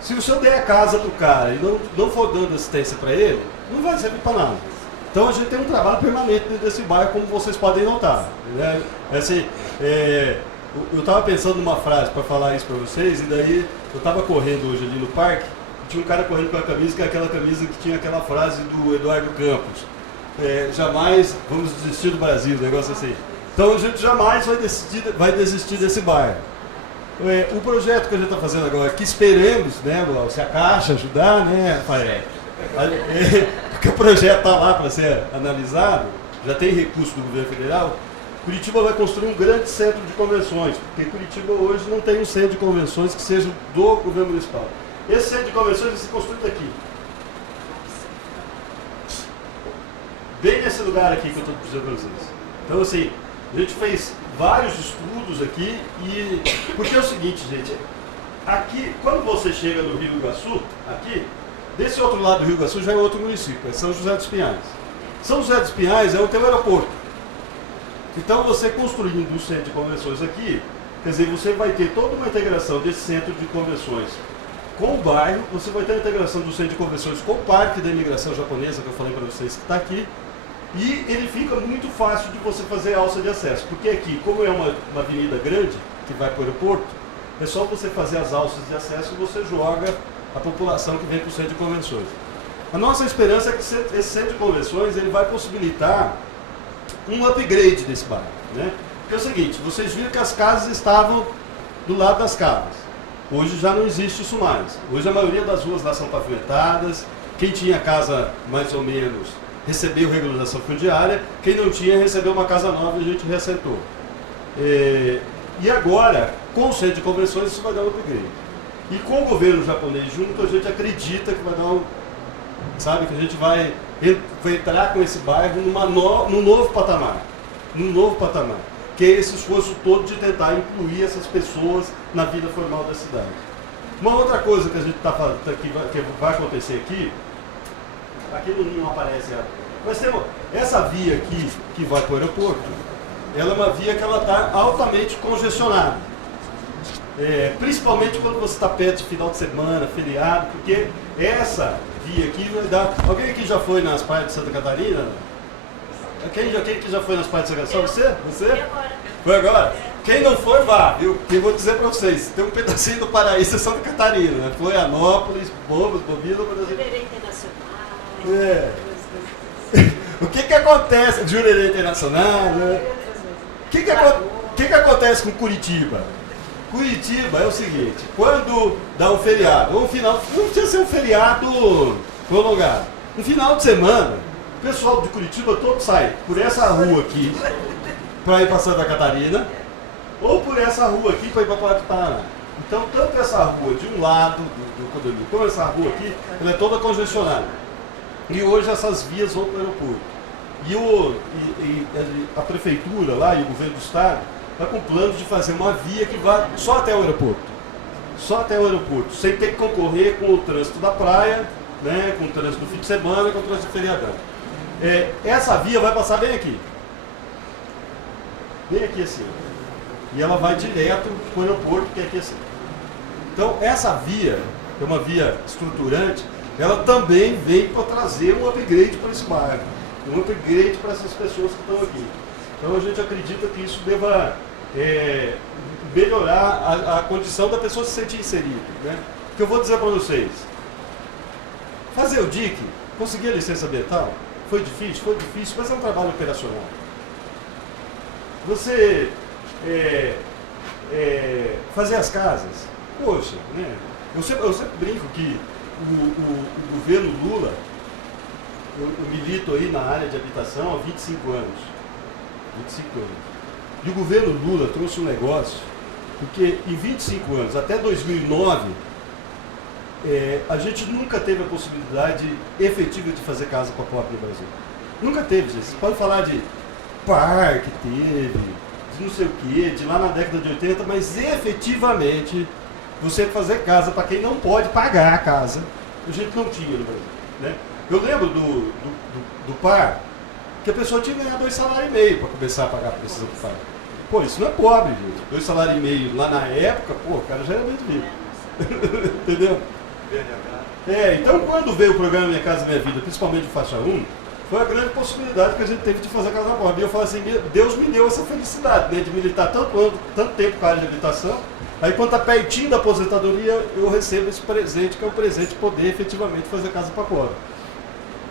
Se o senhor der a casa para o cara e não for dando assistência para ele, não vai servir para nada. Então a gente tem um trabalho permanente dentro desse bairro, como vocês podem notar. Né? Assim, eu estava pensando numa frase para falar isso para vocês, e daí eu estava correndo hoje ali no parque, tinha um cara correndo com a camisa, que é aquela camisa que tinha aquela frase do Eduardo Campos. Jamais vamos desistir do Brasil, um negócio assim. Então a gente jamais vai desistir desse bairro. O projeto que a gente está fazendo agora, que esperemos, né, se a Caixa ajudar, né, Rafael? Porque o projeto está lá para ser analisado, já tem recurso do governo federal. Curitiba vai construir um grande centro de convenções, porque Curitiba hoje não tem um centro de convenções que seja do governo municipal. Esse centro de convenções vai ser construído aqui. Bem nesse lugar aqui que eu estou dizendo para vocês. Então, assim, a gente fez vários estudos aqui, porque é o seguinte, gente, aqui, quando você chega no Rio Iguaçu, aqui, Desse outro lado do Rio Grande do Sul já é outro município, é São José dos Pinhais. São José dos Pinhais é o teu aeroporto. Então você construindo um centro de convenções aqui, quer dizer, você vai ter toda uma integração desse centro de convenções com o bairro, você vai ter a integração do centro de convenções com o parque da imigração japonesa, que eu falei para vocês que está aqui, e ele fica muito fácil de você fazer alça de acesso, porque aqui, como é uma avenida grande, que vai para o aeroporto, é só você fazer as alças de acesso e você joga a população que vem para o centro de convenções. A nossa esperança é que esse centro de convenções ele vai possibilitar um upgrade desse bairro, né? Porque é o seguinte, vocês viram que as casas estavam do lado das casas. Hoje já não existe isso mais. Hoje a maioria das ruas lá são pavimentadas. Quem tinha casa mais ou menos recebeu regularização fundiária. Quem não tinha recebeu uma casa nova e a gente reassentou. E agora, com o centro de convenções, isso vai dar um upgrade. E com o governo japonês junto, a gente acredita que vai dar um... Sabe, que a gente vai entrar com esse bairro num novo patamar. Num novo patamar. Que é esse esforço todo de tentar incluir essas pessoas na vida formal da cidade. Uma outra coisa que a gente está falando, que vai acontecer aqui não aparece, mas tem essa via aqui que vai para o aeroporto, ela é uma via que ela está altamente congestionada. Principalmente quando você está perto de final de semana, feriado, porque essa via aqui vai dar... Alguém aqui já foi nas praias de Santa Catarina? Quem que já foi nas praias de Santa Catarina? Você? Foi agora? Quem não foi, vá, viu? Que eu vou dizer para vocês, tem um pedacinho do paraíso em Santa Catarina, né? Florianópolis, Bobos, Bovino, Jurerê Internacional. O que acontece? Jurerê Internacional, né? O que acontece com Curitiba? Curitiba é o seguinte, quando dá um feriado, ou um final, não precisa ser um feriado prolongado, um final de semana, o pessoal de Curitiba todo sai por essa rua aqui para ir para Santa Catarina, ou por essa rua aqui para ir para Paraná do Paraná. Então, tanto essa rua de um lado do condomínio, como essa rua aqui, ela é toda congestionada. E hoje essas vias vão para o aeroporto. E a prefeitura lá e o governo do estado está com planos de fazer uma via que vá só até o aeroporto. Só até o aeroporto, sem ter que concorrer com o trânsito da praia, né, com o trânsito do fim de semana, com o trânsito do feriadão. Essa via vai passar bem aqui. Bem aqui assim. E ela vai direto para o aeroporto, que é aqui assim. Então, essa via, que é uma via estruturante, ela também vem para trazer um upgrade para esse bairro. Um upgrade para essas pessoas que estão aqui. Então, a gente acredita que isso deva melhorar a condição da pessoa se sentir inserida. Né? O que eu vou dizer para vocês. Fazer o DIC, conseguir a licença ambiental, foi difícil, mas é um trabalho operacional. Você fazer as casas, poxa, né? Eu sempre brinco que o governo Lula, eu milito aí na área de habitação há 25 anos. 25 anos. E o governo Lula trouxe um negócio, porque em 25 anos, até 2009, a gente nunca teve a possibilidade efetiva de fazer casa para pobre no Brasil. Nunca teve, gente. Você pode falar de parque, teve, de não sei o quê, de lá na década de 80, mas efetivamente você fazer casa para quem não pode pagar a casa, a gente não tinha no Brasil. Né? Eu lembro do par, que a pessoa tinha que ganhar 2,5 salários para começar a pagar a precisão do par. Pô, isso não é pobre, gente. 2,5 salários lá na época, pô, o cara já era muito rico. Entendeu? Então quando veio o programa Minha Casa Minha Vida, principalmente o faixa 1, foi a grande possibilidade que a gente teve de fazer a casa pobre. E eu falo assim, Deus me deu essa felicidade, né, de militar tanto tempo com a área de habitação. Aí quando está pertinho da aposentadoria, eu recebo esse presente, que é o presente de poder efetivamente fazer casa para pobre.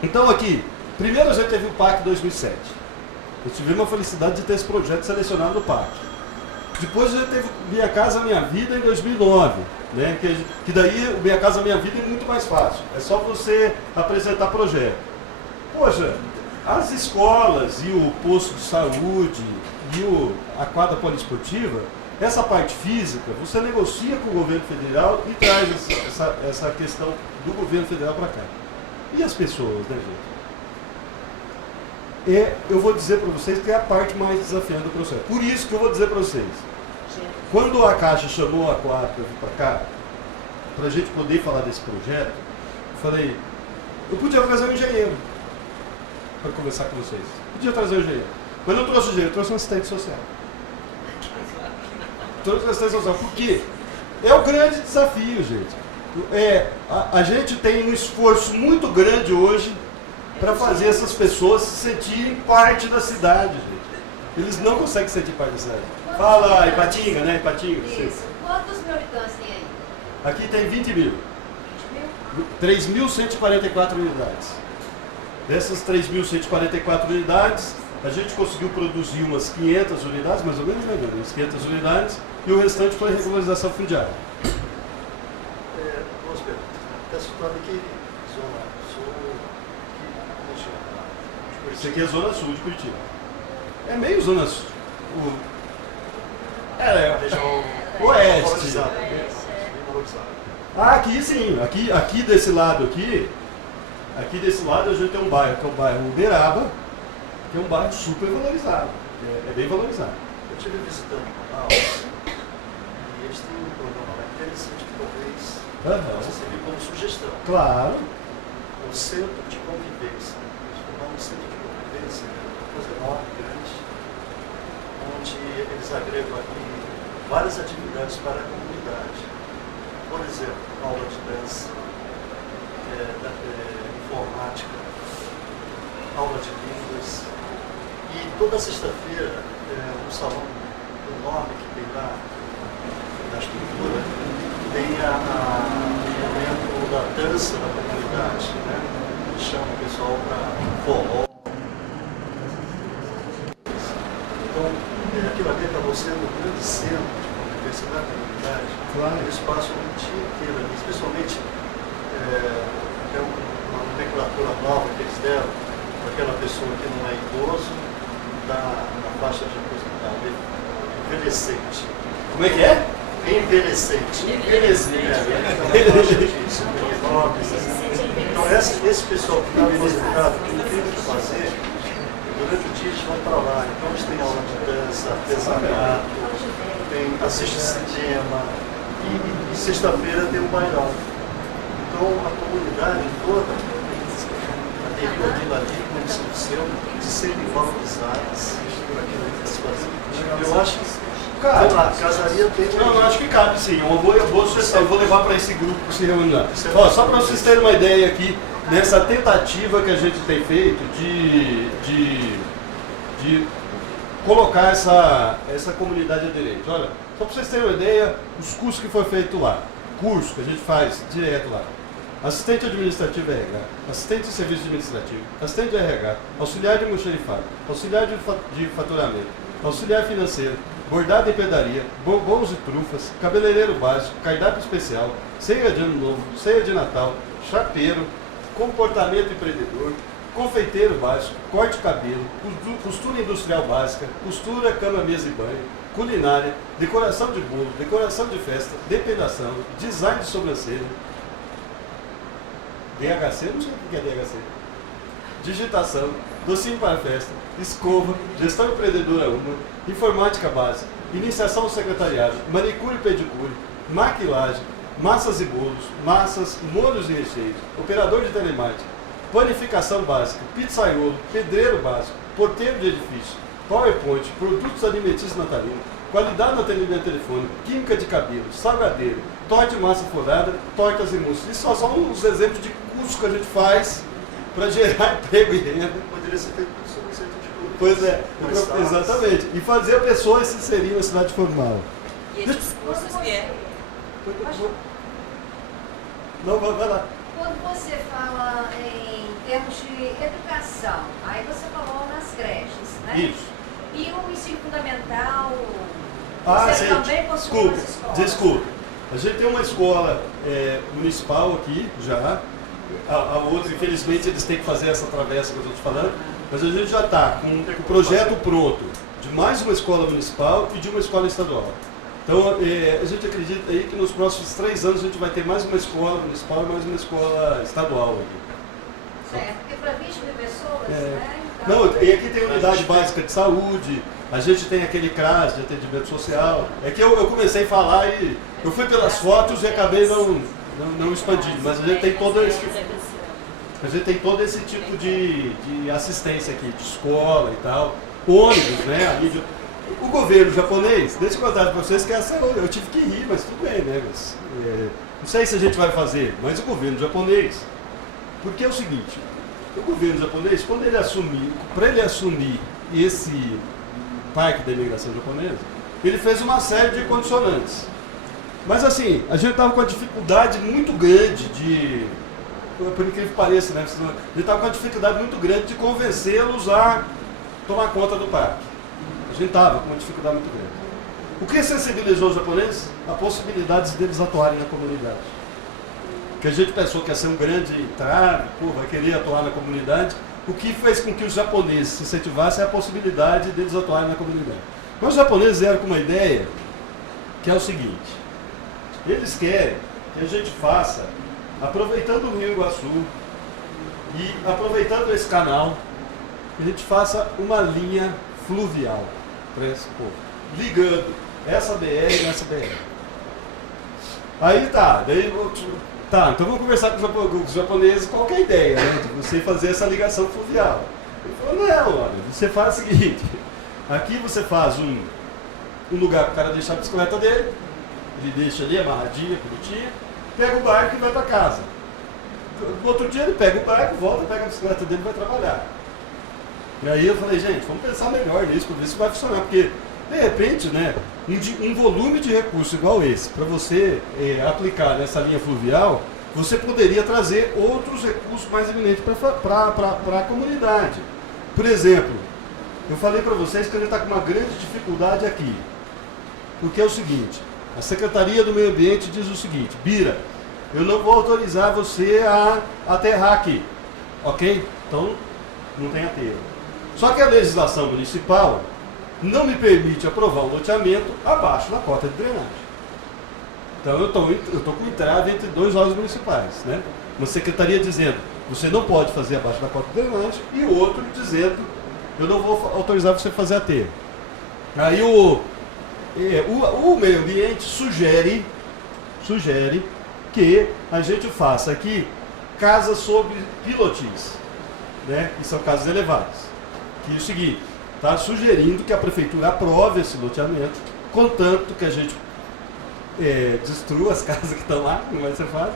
Então aqui, primeiro a gente teve o PAC 2007. Eu tive uma felicidade de ter esse projeto selecionado no PAC. Depois a gente teve Minha Casa Minha Vida em 2009. Né, que daí o Minha Casa Minha Vida é muito mais fácil. É só você apresentar projeto. Poxa, as escolas e o posto de saúde e a quadra poliesportiva, essa parte física, você negocia com o governo federal e traz essa questão do governo federal para cá. E as pessoas, né, gente? Eu vou dizer para vocês que é a parte mais desafiante do processo. Por isso que eu vou dizer para vocês. Quando a Caixa chamou a Quadra para vir para cá, para a gente poder falar desse projeto, falei, eu podia trazer um engenheiro para conversar com vocês. Podia trazer um engenheiro. Mas não trouxe o engenheiro, trouxe um assistente social. Trouxe um assistente social. Por quê? É o grande desafio, gente. A gente tem um esforço muito grande hoje para fazer essas pessoas se sentirem parte da cidade, gente. Eles não conseguem sentir parte da cidade. Fala Ipatinga, né? Ipatinga. Isso. Quantos mil habitantes tem aí? Aqui tem 20 mil. 20 mil? 3.144 unidades. Dessas 3.144 unidades, a gente conseguiu produzir umas 500 unidades, mais ou menos, né? Umas 500 unidades, e o restante foi regularização fundiária. Duas perguntas. Está situado aqui, zona sul, de Isso aqui é zona sul de Curitiba. É meio zona sul. região Oeste. valorizada, bem valorizada. Aqui sim, aqui desse lado aqui desse lado a gente tem um bairro, que é o bairro Uberaba, que é um bairro super valorizado, é bem valorizado. Eu estive visitando Manaus e eles têm um programa lá interessante que talvez possa servir como sugestão. Claro. O centro de convivência. Eles formaram um centro de convivência, uma coisa enorme, grande, onde eles agregam aqui várias atividades para a comunidade. Por exemplo, aula de dança, informática, aula de línguas. E toda sexta-feira, um salão enorme que tem lá na estrutura, tem o momento da dança da comunidade, né? Chama o pessoal para forró. Então, aquilo ali acabou sendo um grande centro de convivência da comunidade. Claro. Eles passam o dia inteiro ali, especialmente é uma nomenclatura nova que eles deram para aquela pessoa que não é idoso, na faixa de aposentadoria, envelhecente. Como é que é? Envelhecente. Então, esse pessoal que está aposentado, que não tem o que fazer, durante o dia eles vão para lá. Então, eles têm aula de dança, artesanato, assiste cinema, e sexta-feira tem um bailão. Então, a comunidade toda aderiu aquilo ali, como se seu, de serem valorizadas por aquilo que eles fazem. Eu acho que casaria bem. Não, eu acho que cabe sim, é uma boa sugestão. Eu vou levar para esse grupo que se reúne lá. Ó, só para vocês terem uma ideia aqui, nessa tentativa que a gente tem feito de colocar essa comunidade aderente. Olha, só para vocês terem uma ideia, os cursos que foi feito lá, curso que a gente faz direto lá. Assistente administrativo RH, assistente de serviço administrativo, assistente de RH, auxiliar de almoxarifado, auxiliar de faturamento, auxiliar financeiro, bordado em pedaria, bombons e trufas, cabeleireiro básico, cardápio especial, ceia de ano novo, ceia de Natal, chapeiro, comportamento empreendedor, confeiteiro básico, corte de cabelo, costura industrial básica, costura, cama, mesa e banho, culinária, decoração de bolo, decoração de festa, depilação, design de sobrancelha, DHC, não sei o que é DHC. Digitação, docinho para festa, escova, gestão empreendedora informática básica, iniciação ao secretariado, manicure e pedicure, maquilagem, massas e bolos, massas, molhos e recheios, operador de telemarketing, panificação básica, pizzaiolo, pedreiro básico, porteiro de edifício, PowerPoint, produtos alimentícios natalinos, qualidade no atendimento telefônico, química de cabelo, salgadeiro, torta de massa forada, tortas e mousses. Isso só são os exemplos de cursos que a gente faz para gerar emprego e renda. Poderia ser feito sobre o centro de Pois é, exatamente. E fazer a pessoa se inserir na cidade formal. E esses cursos vieram. Não, vai lá. Quando você fala em termos de educação, aí você falou nas creches, né? Isso. E o ensino fundamental, Ah, você também possui umas escolas? Desculpe. A gente tem uma escola municipal aqui já. A outra, infelizmente, eles têm que fazer essa travessa que eu estou te falando. Mas a gente já está com o projeto pronto de mais uma escola municipal e de uma escola estadual. Então, a gente acredita aí que nos próximos 3 anos a gente vai ter mais uma escola municipal e mais uma escola estadual aqui. Certo, porque para 20 mil pessoas, né? Não, e aqui tem unidade básica de saúde, a gente tem aquele CRAS de atendimento social. É que eu comecei a falar e eu fui pelas fotos e acabei não expandido, mas a gente tem todo esse tipo de assistência aqui, de escola e tal, ônibus, né? O governo japonês, deixa eu contar para vocês que eu tive que rir, mas tudo bem, né? Mas, não sei se a gente vai fazer, mas o governo japonês, porque é o seguinte, o governo japonês, quando ele assumir, para ele assumir esse parque da imigração japonesa, ele fez uma série de condicionantes. Mas assim, a gente estava com uma dificuldade muito grande de, por incrível que pareça, né? A gente estava com uma dificuldade muito grande de convencê-los a tomar conta do parque. A gente estava com uma dificuldade muito grande. O que sensibilizou os japoneses? A possibilidade deles atuarem na comunidade. Que a gente pensou que ia ser um grande entrave, vai querer atuar na comunidade. O que fez com que os japoneses se incentivassem é a possibilidade deles atuarem na comunidade. Mas os japoneses vieram com uma ideia que é o seguinte: eles querem que a gente faça, aproveitando o Rio Iguaçu e aproveitando esse canal, que a gente faça uma linha fluvial para esse povo, ligando essa BR e essa BR. Aí então vamos conversar com os japoneses qual que é a ideia, né, de você fazer essa ligação fluvial. Ele falou, não, olha, você faz o seguinte, aqui você faz um lugar para o cara deixar a bicicleta dele, ele deixa ali amarradinha, bonitinha, pega o barco e vai para casa. No outro dia ele pega o barco, volta, pega a bicicleta dele e vai trabalhar. E aí eu falei, gente, vamos pensar melhor nisso, para ver se vai funcionar, porque de repente, né, um volume de recurso igual esse, para você aplicar nessa linha fluvial, você poderia trazer outros recursos mais eminentes para a comunidade. Por exemplo, eu falei para vocês que a gente está com uma grande dificuldade aqui, porque é o seguinte, a Secretaria do Meio Ambiente diz o seguinte, Bira, eu não vou autorizar você a aterrar aqui, ok? Então, não tem aterro. Só que a legislação municipal não me permite aprovar um loteamento abaixo da cota de drenagem. Então eu estou com entrave entre dois órgãos municipais, né? Uma secretaria dizendo, você não pode fazer abaixo da cota de drenagem, e o outro dizendo, eu não vou autorizar você a fazer aterro. Aí o meio ambiente sugere que a gente faça aqui casas sob pilotis, né? Que são casas elevadas. Que é o seguinte, está sugerindo que a prefeitura aprove esse loteamento, contanto que a gente destrua as casas que estão lá, não vai ser fácil,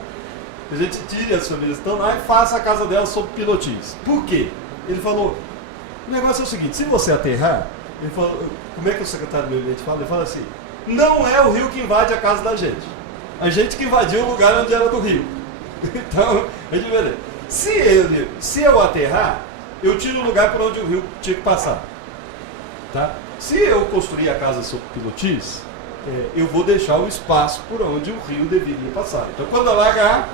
a gente tire as famílias que estão lá e faça a casa delas sob pilotis. Por quê? Ele falou, o negócio é o seguinte, se você aterrar, ele falou, como é que o secretário do Meio Ambiente fala? Ele fala assim, não é o rio que invade a casa da gente, a gente que invadiu o lugar onde era do rio. Então, a gente vai ver, se eu aterrar, eu tiro o lugar por onde o rio tinha que passar. Tá? Se eu construir a casa sob pilotis, eu vou deixar o espaço por onde o rio deveria passar. Então quando alagar,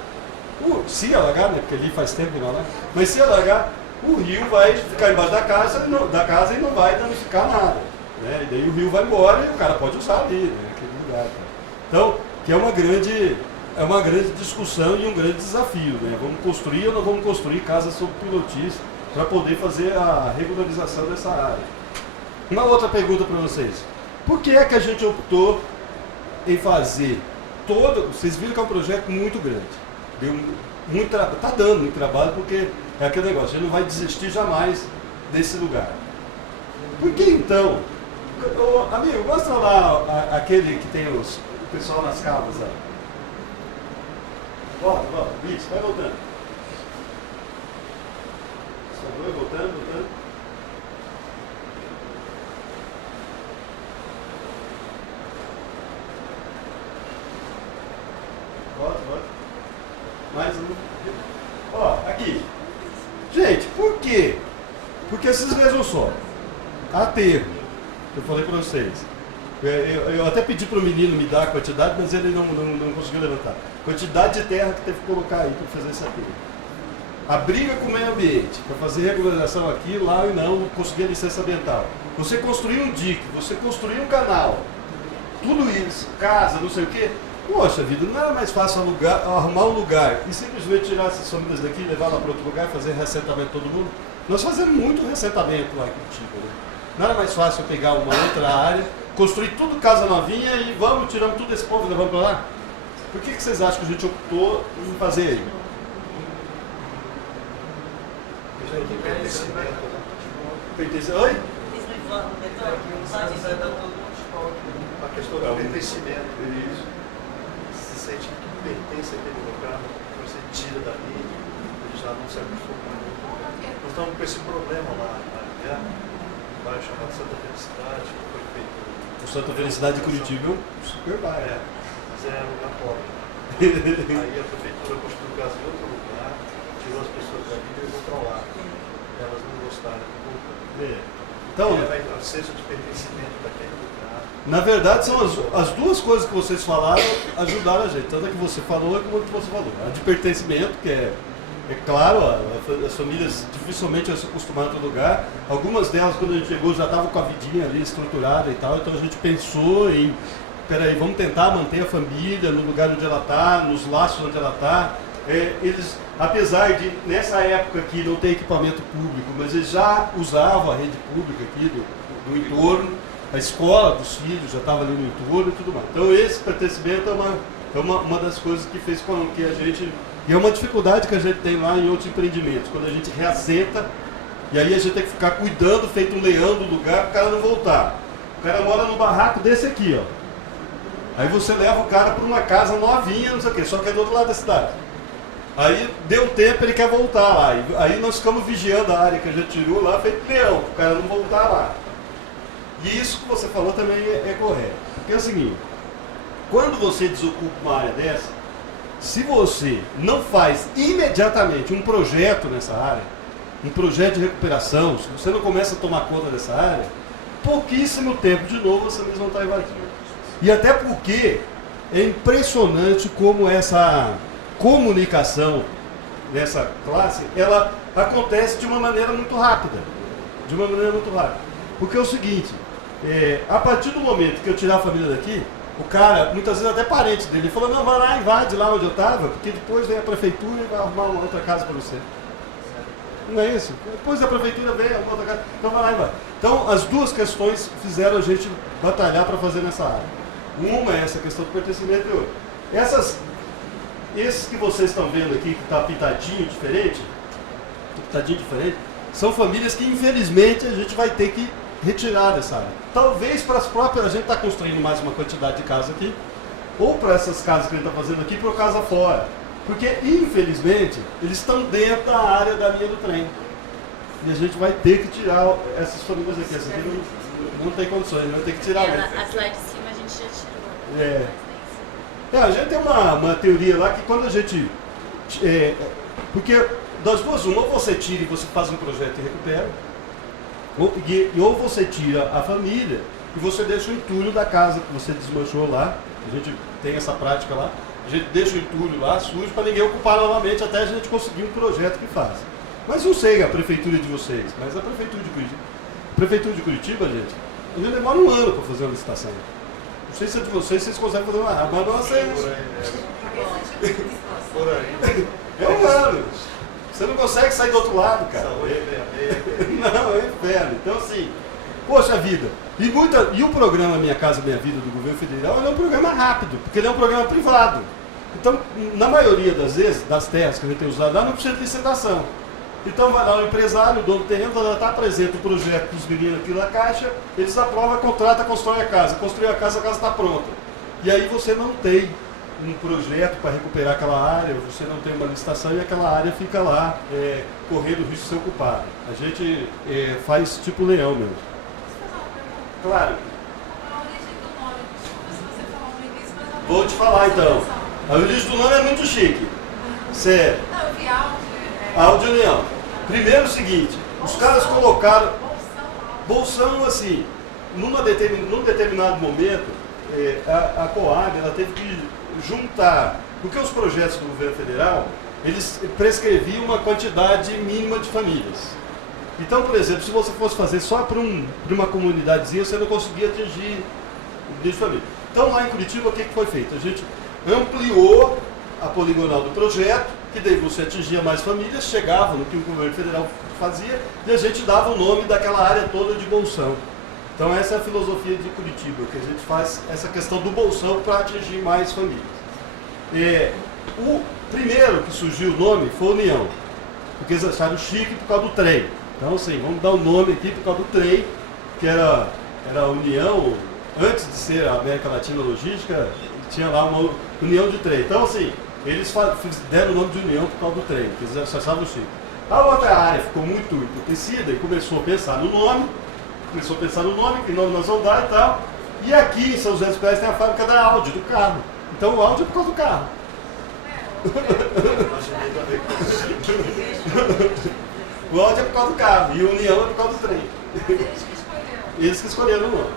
se alagar, né, porque ali faz tempo que não alaga, mas se alagar, o rio vai ficar embaixo da casa e não vai danificar nada. Né? E daí o rio vai embora e o cara pode usar ali, né, aquele lugar. Tá? Então, que é uma grande discussão e um grande desafio. Né? Vamos construir ou não vamos construir casas sob pilotis para poder fazer a regularização dessa área. Uma outra pergunta para vocês. Por que é que a gente optou em fazer todo... Vocês viram que é um projeto muito grande. Está dando muito trabalho, porque é aquele negócio, a gente não vai desistir jamais desse lugar. Por que então... amigo, mostra lá aquele que tem o pessoal nas cabas. Volta, isso, vai voltando. Vai voltando. Volta. Mais um. Ó, aqui. Gente, por quê? Porque vocês vejam só. Aterro. Eu falei para vocês. Eu até pedi para o menino me dar a quantidade, mas ele não conseguiu levantar. Quantidade de terra que teve que colocar aí para fazer esse aterro. A briga com o meio ambiente, para fazer regularização aqui, lá e não conseguir a licença ambiental. Você construir um dique, você construir um canal, tudo isso, casa, não sei o quê. Poxa vida, não era mais fácil arrumar um lugar e simplesmente tirar essas famílias daqui e levar lá para outro lugar, fazer ressentamento de todo mundo? Nós fazemos muito ressentamento lá em Curitiba, né? Não era mais fácil pegar uma outra área, construir tudo casa novinha e tirando tudo esse povo e levando para lá? Por que vocês acham que a gente optou em fazer aí? Pertencimento. Oi? A questão do pertencimento, ele se sente que pertence àquele lugar, você tira dali, ele já não se acostuma. Nós estamos com esse problema lá, né? Um bairro chamado Santa Felicidade, que foi feito. O Santa Felicidade de Curitiba é um super bairro. Mas é um lugar pobre. Aí a prefeitura construiu casa em outro lugar, tirou as pessoas dali e levou para lá. Elas não gostaram de voltar. Então, vai o senso de pertencimento daquele lugar. na verdade, são as duas coisas que vocês falaram ajudaram a gente. Tanto a que você falou como a que você falou. A de pertencimento, que é claro, as famílias dificilmente se acostumaram a outro lugar. Algumas delas, quando a gente chegou, já estavam com a vidinha ali estruturada e tal. Então a gente pensou em, peraí, vamos tentar manter a família no lugar onde ela está, nos laços onde ela está. Eles, apesar de, nessa época aqui, não ter equipamento público, mas eles já usavam a rede pública aqui do entorno, a escola dos filhos já estava ali no entorno e tudo mais. Então esse pertencimento é uma das coisas que fez com que a gente... E é uma dificuldade que a gente tem lá em outros empreendimentos, quando a gente reassenta, e aí a gente tem que ficar cuidando, feito um leão do lugar, para o cara não voltar. O cara mora num barraco desse aqui, ó. Aí você leva o cara para uma casa novinha, não sei o quê, só que é do outro lado da cidade. Aí deu tempo, ele quer voltar lá. Aí nós ficamos vigiando a área que a gente tirou lá, feito leão, para o cara não voltar lá. E isso que você falou também é correto. Porque é o seguinte, quando você desocupa uma área dessa, se você não faz imediatamente um projeto nessa área, um projeto de recuperação, se você não começa a tomar conta dessa área, pouquíssimo tempo de novo você mesmo está invadindo. E até porque é impressionante como essa comunicação nessa classe, ela acontece de uma maneira muito rápida. De uma maneira muito rápida. Porque é o seguinte, a partir do momento que eu tirar a família daqui, o cara, muitas vezes até parente dele, falou, não, vai lá, invade lá onde eu estava, porque depois vem a prefeitura e vai arrumar uma outra casa para você. Não é isso? Depois a prefeitura vem, arruma outra casa, então vai lá e invade. Então, as duas questões fizeram a gente batalhar para fazer nessa área. Uma é essa questão do pertencimento e outra. Esses que vocês estão vendo aqui, que está pintadinho diferente, são famílias que infelizmente a gente vai ter que retirar dessa área. Talvez para as próprias, a gente está construindo mais uma quantidade de casas aqui, ou para essas casas que a gente está fazendo aqui, por casa fora. Porque, infelizmente, eles estão dentro da área da linha do trem. E a gente vai ter que tirar essas famílias aqui. Essa aqui não tem condições, vai ter que tirar. As lá de cima a gente já tirou. A gente tem uma teoria lá que quando a gente... porque das duas, uma, ou você tira e você faz um projeto e recupera, ou você tira a família e você deixa o entulho da casa que você desmanchou lá. A gente tem essa prática lá. A gente deixa o entulho lá sujo para ninguém ocupar novamente até a gente conseguir um projeto que faça. Mas não sei a prefeitura de vocês, mas a prefeitura de Curitiba. A prefeitura de Curitiba, gente, a gente demora um ano para fazer uma licitação. Não sei se é de vocês conseguem fazer uma rápida, mas nossa Por aí. é um ano. Você não consegue sair do outro lado, cara. Não, é inferno. Então, assim, poxa vida. E o programa Minha Casa Minha Vida do governo federal, ele é um programa rápido, porque ele é um programa privado. Então, na maioria das vezes, das terras que a gente tem usado lá, não precisa de licitação. Então, vai lá o empresário, o dono do terreno, apresenta o projeto dos meninos aqui na Caixa, eles aprovam, contrata, constrói a casa. Construiu a casa está pronta. E aí você não tem um projeto para recuperar aquela área, você não tem uma licitação e aquela área fica lá, correndo o risco de ser ocupada. A gente faz tipo leão mesmo. Claro. A origem do nome, desculpa se você falou no início, mas eu Vou te falar então. A origem do nome é muito chique. Sério. Não, eu vi áudio. Áudio União. Primeiro o seguinte, os caras colocaram bolsão assim, num determinado momento, a Coab ela teve que juntar, porque os projetos do governo federal, eles prescreviam uma quantidade mínima de famílias. Então, por exemplo, se você fosse fazer só para uma comunidadezinha, você não conseguia atingir o número de família. Então, lá em Curitiba, o que foi feito? A gente ampliou a poligonal do projeto, que daí você atingia mais famílias, chegava no que o governo federal fazia, e a gente dava o nome daquela área toda de bolsão. Então, essa é a filosofia de Curitiba, que a gente faz essa questão do bolsão para atingir mais famílias. O primeiro que surgiu o nome foi União, porque eles acharam chique por causa do trem. Então, assim, vamos dar o nome aqui por causa do trem, que era a União, antes de ser a América Latina Logística, tinha lá uma União de Trem. Então, assim, eles deram o nome de União por causa do trem, que eles achavam chique. A outra área ficou muito entorpecida e começou a pensar no nome, que nome nós vamos dar e tal. E aqui em São José dos Pinhais tem a fábrica da Audi, do carro. Então o Audi é por causa do carro. O Audi é por causa do carro e o União é por causa do trem. Eles que escolheram o nome.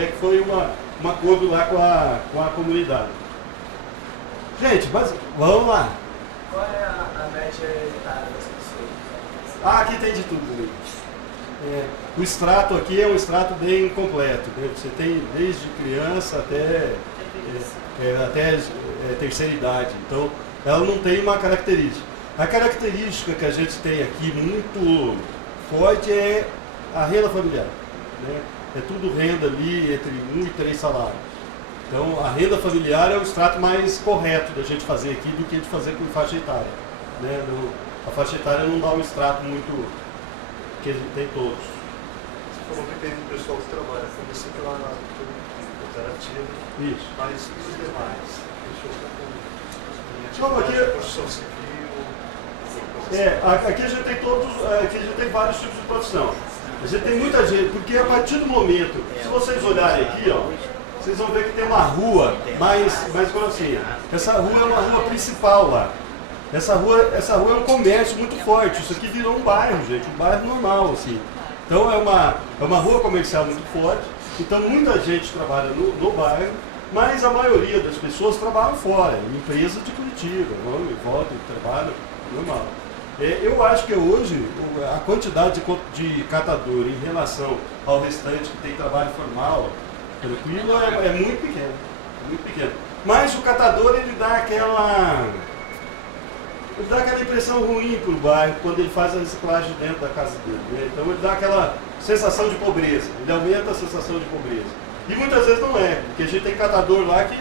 É que foi um acordo lá com a comunidade. Gente, mas vamos lá. Qual é a média etária das pessoas? Aqui tem de tudo. O extrato aqui é um extrato bem completo. Né? Você tem desde criança até terceira idade. Então, ela não tem uma característica. A característica que a gente tem aqui muito forte é a renda familiar. Né? É tudo renda ali entre 1 e 3 salários. Então, a renda familiar é o extrato mais correto da gente fazer aqui do que de fazer com faixa etária. Né? A faixa etária não dá um extrato muito que a gente tem todos. Você falou que tem um pessoal que trabalha, comecei pela cooperativa, Isso. mas e os demais? Pessoas que Não, aqui- construção civil, Aqui a gente tem aqui a gente tem vários tipos de profissão. A gente tem muita gente, porque a partir do momento, se vocês olharem aqui, ó, vocês vão ver que tem uma rua mais grossinha. Essa rua é uma rua principal lá. Essa rua é um comércio muito forte. Isso aqui virou um bairro, gente, um bairro normal, assim. Então é uma rua comercial muito forte. Então muita gente trabalha no bairro, mas a maioria das pessoas trabalham fora, em empresas de Curitiba, volta de trabalho normal. Eu acho que hoje a quantidade de catador em relação ao restante que tem trabalho formal, tranquilo, é muito pequeno. Muito pequeno. Mas o catador, ele dá aquela impressão ruim para o bairro quando ele faz a reciclagem dentro da casa dele. Né? Então ele dá aquela sensação de pobreza, ele aumenta a sensação de pobreza. E muitas vezes não é, porque a gente tem catador lá que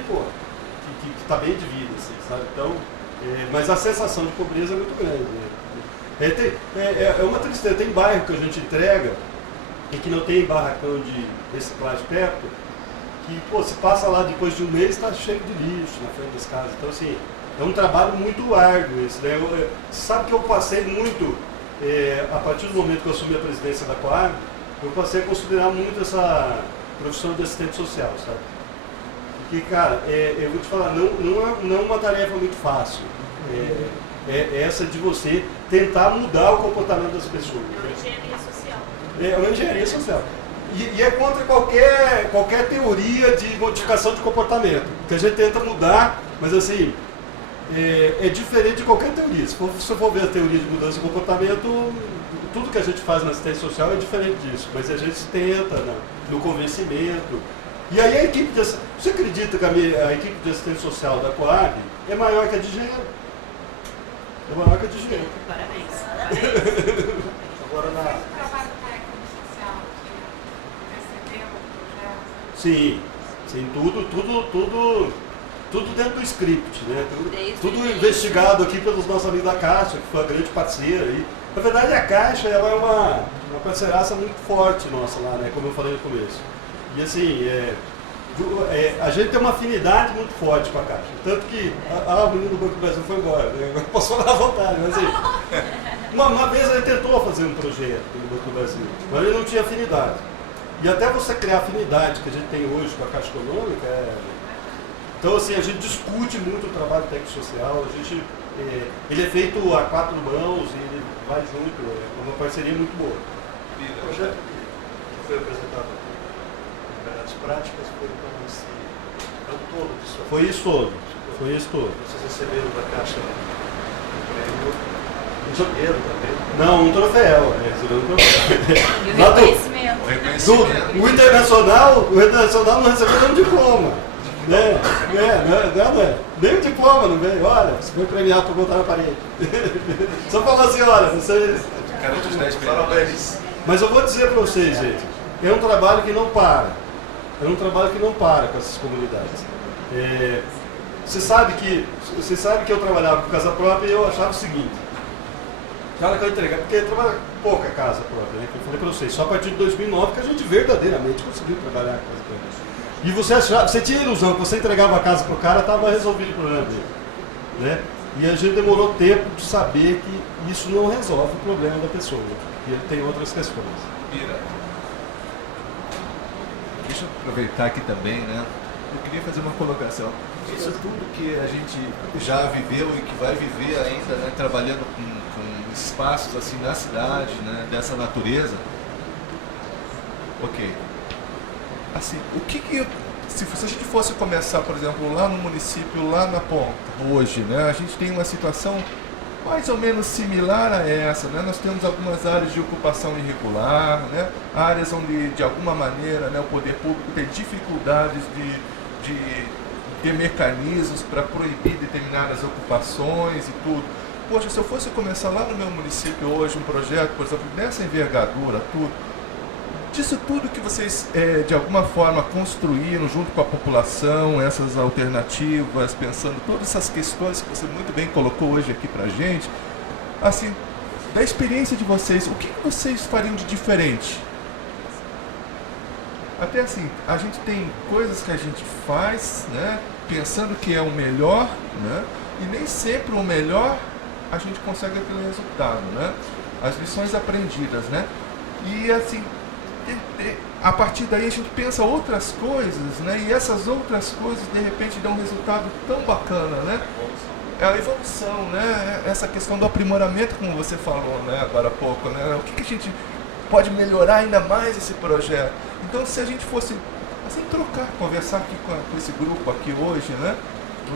está bem de vida, assim, sabe? Então, mas a sensação de pobreza é muito grande. Né? É uma tristeza. Tem bairro que a gente entrega e que não tem barracão de reciclagem perto, que se passa lá depois de um mês está cheio de lixo na frente das casas. Então, assim, é um trabalho muito árduo esse, né? Sabe que eu passei muito, a partir do momento que eu assumi a presidência da Coab, eu passei a considerar muito essa profissão de assistente social, sabe? Porque, cara, eu vou te falar, não é uma tarefa muito fácil. É essa de você tentar mudar o comportamento das pessoas. É uma engenharia social. É uma engenharia social. E é contra qualquer teoria de modificação de comportamento. Que a gente tenta mudar, mas assim, é diferente de qualquer teoria. Se você for ver a teoria de mudança de comportamento, tudo que a gente faz na assistência social é diferente disso. Mas a gente tenta no convencimento. E aí a equipe de assistência... Você acredita que a equipe de assistência social da Coab é maior que a de engenheiro? É maior que a de engenheiro. Parabéns. agora O trabalho técnico social que recebeu o projeto. Sim, tudo dentro do script, né? Tudo Desde investigado aqui pelos nossos amigos da Caixa, que foi a grande parceira aí. Na verdade, a Caixa ela é uma parceiraça muito forte nossa lá, né? Como eu falei no começo. E assim, a gente tem uma afinidade muito forte com a Caixa. Tanto que o menino do Banco do Brasil foi embora, né? Agora posso falar à vontade, mas assim, uma vez ele tentou fazer um projeto no Banco do Brasil, mas ele não tinha afinidade. E até você criar a afinidade que a gente tem hoje com a Caixa Econômica, então assim, a gente discute muito o trabalho técnico-social, ele é feito a 4 mãos e ele vai junto, é uma parceria muito boa. o projeto que foi apresentado aqui, as práticas foram como esse, é o todo disso aqui. Foi isso todo. Vocês receberam da Caixa um prêmio, um dinheiro também. Não, um troféu. Recebeu um troféu. E o reconhecimento. O internacional não recebeu nem um diploma. Né? Não é. Nem o diploma não veio. Olha, você foi premiado por botar na parede. Só falou assim, olha, vocês... Parabéns. Mas eu vou dizer para vocês, gente, é um trabalho que não para. É um trabalho que não para com essas comunidades. Você sabe que eu trabalhava com casa própria e eu achava o seguinte, cara que eu entregava, porque eu trabalho pouca casa própria, né? Que eu falei para vocês, só a partir de 2009 que a gente verdadeiramente conseguiu trabalhar com casa própria. E você tinha a ilusão que você entregava a casa para o cara, estava resolvido o problema dele, né? E a gente demorou tempo de saber que isso não resolve o problema da pessoa, e ele tem outras questões. Ira, deixa eu aproveitar aqui também, né? Eu queria fazer uma colocação. Isso tudo que a gente já viveu e que vai viver ainda, né, trabalhando com espaços assim na cidade, né, dessa natureza. Ok. Assim, se a gente fosse começar, por exemplo, lá no município, lá na ponta, hoje, né, a gente tem uma situação mais ou menos similar a essa, né? Nós temos algumas áreas de ocupação irregular, né? Áreas onde, de alguma maneira, né, o poder público tem dificuldades de ter mecanismos para proibir determinadas ocupações e tudo. Poxa, se eu fosse começar lá no meu município hoje um projeto, por exemplo, dessa envergadura, disso tudo que vocês, de alguma forma, construíram junto com a população, essas alternativas, pensando todas essas questões que você muito bem colocou hoje aqui pra gente, assim, da experiência de vocês, o que vocês fariam de diferente? Até assim, a gente tem coisas que a gente faz, né, pensando que é o melhor, né, e nem sempre o melhor a gente consegue aquele resultado, né? As lições aprendidas, né? E assim, a partir daí a gente pensa outras coisas, né? E essas outras coisas de repente dão um resultado tão bacana, né? É a evolução, né? Essa questão do aprimoramento, como você falou, né, agora há pouco, né? O que a gente pode melhorar ainda mais esse projeto? Então, se a gente fosse assim, conversar aqui com esse grupo aqui hoje, né?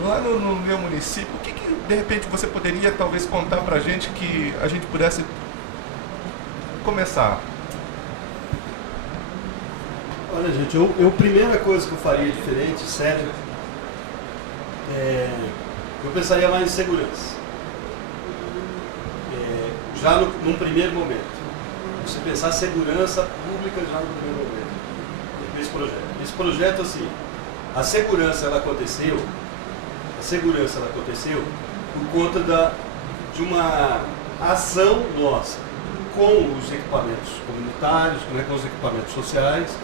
Lá no meu município, o que de repente você poderia talvez contar pra gente que a gente pudesse começar? Olha, gente, a primeira coisa que eu faria diferente, sério, eu pensaria mais em segurança. Já num primeiro momento. Você pensar segurança pública já no primeiro momento. Esse projeto. Esse projeto, assim, a segurança ela aconteceu por conta de uma ação nossa com os equipamentos comunitários, né, com os equipamentos sociais,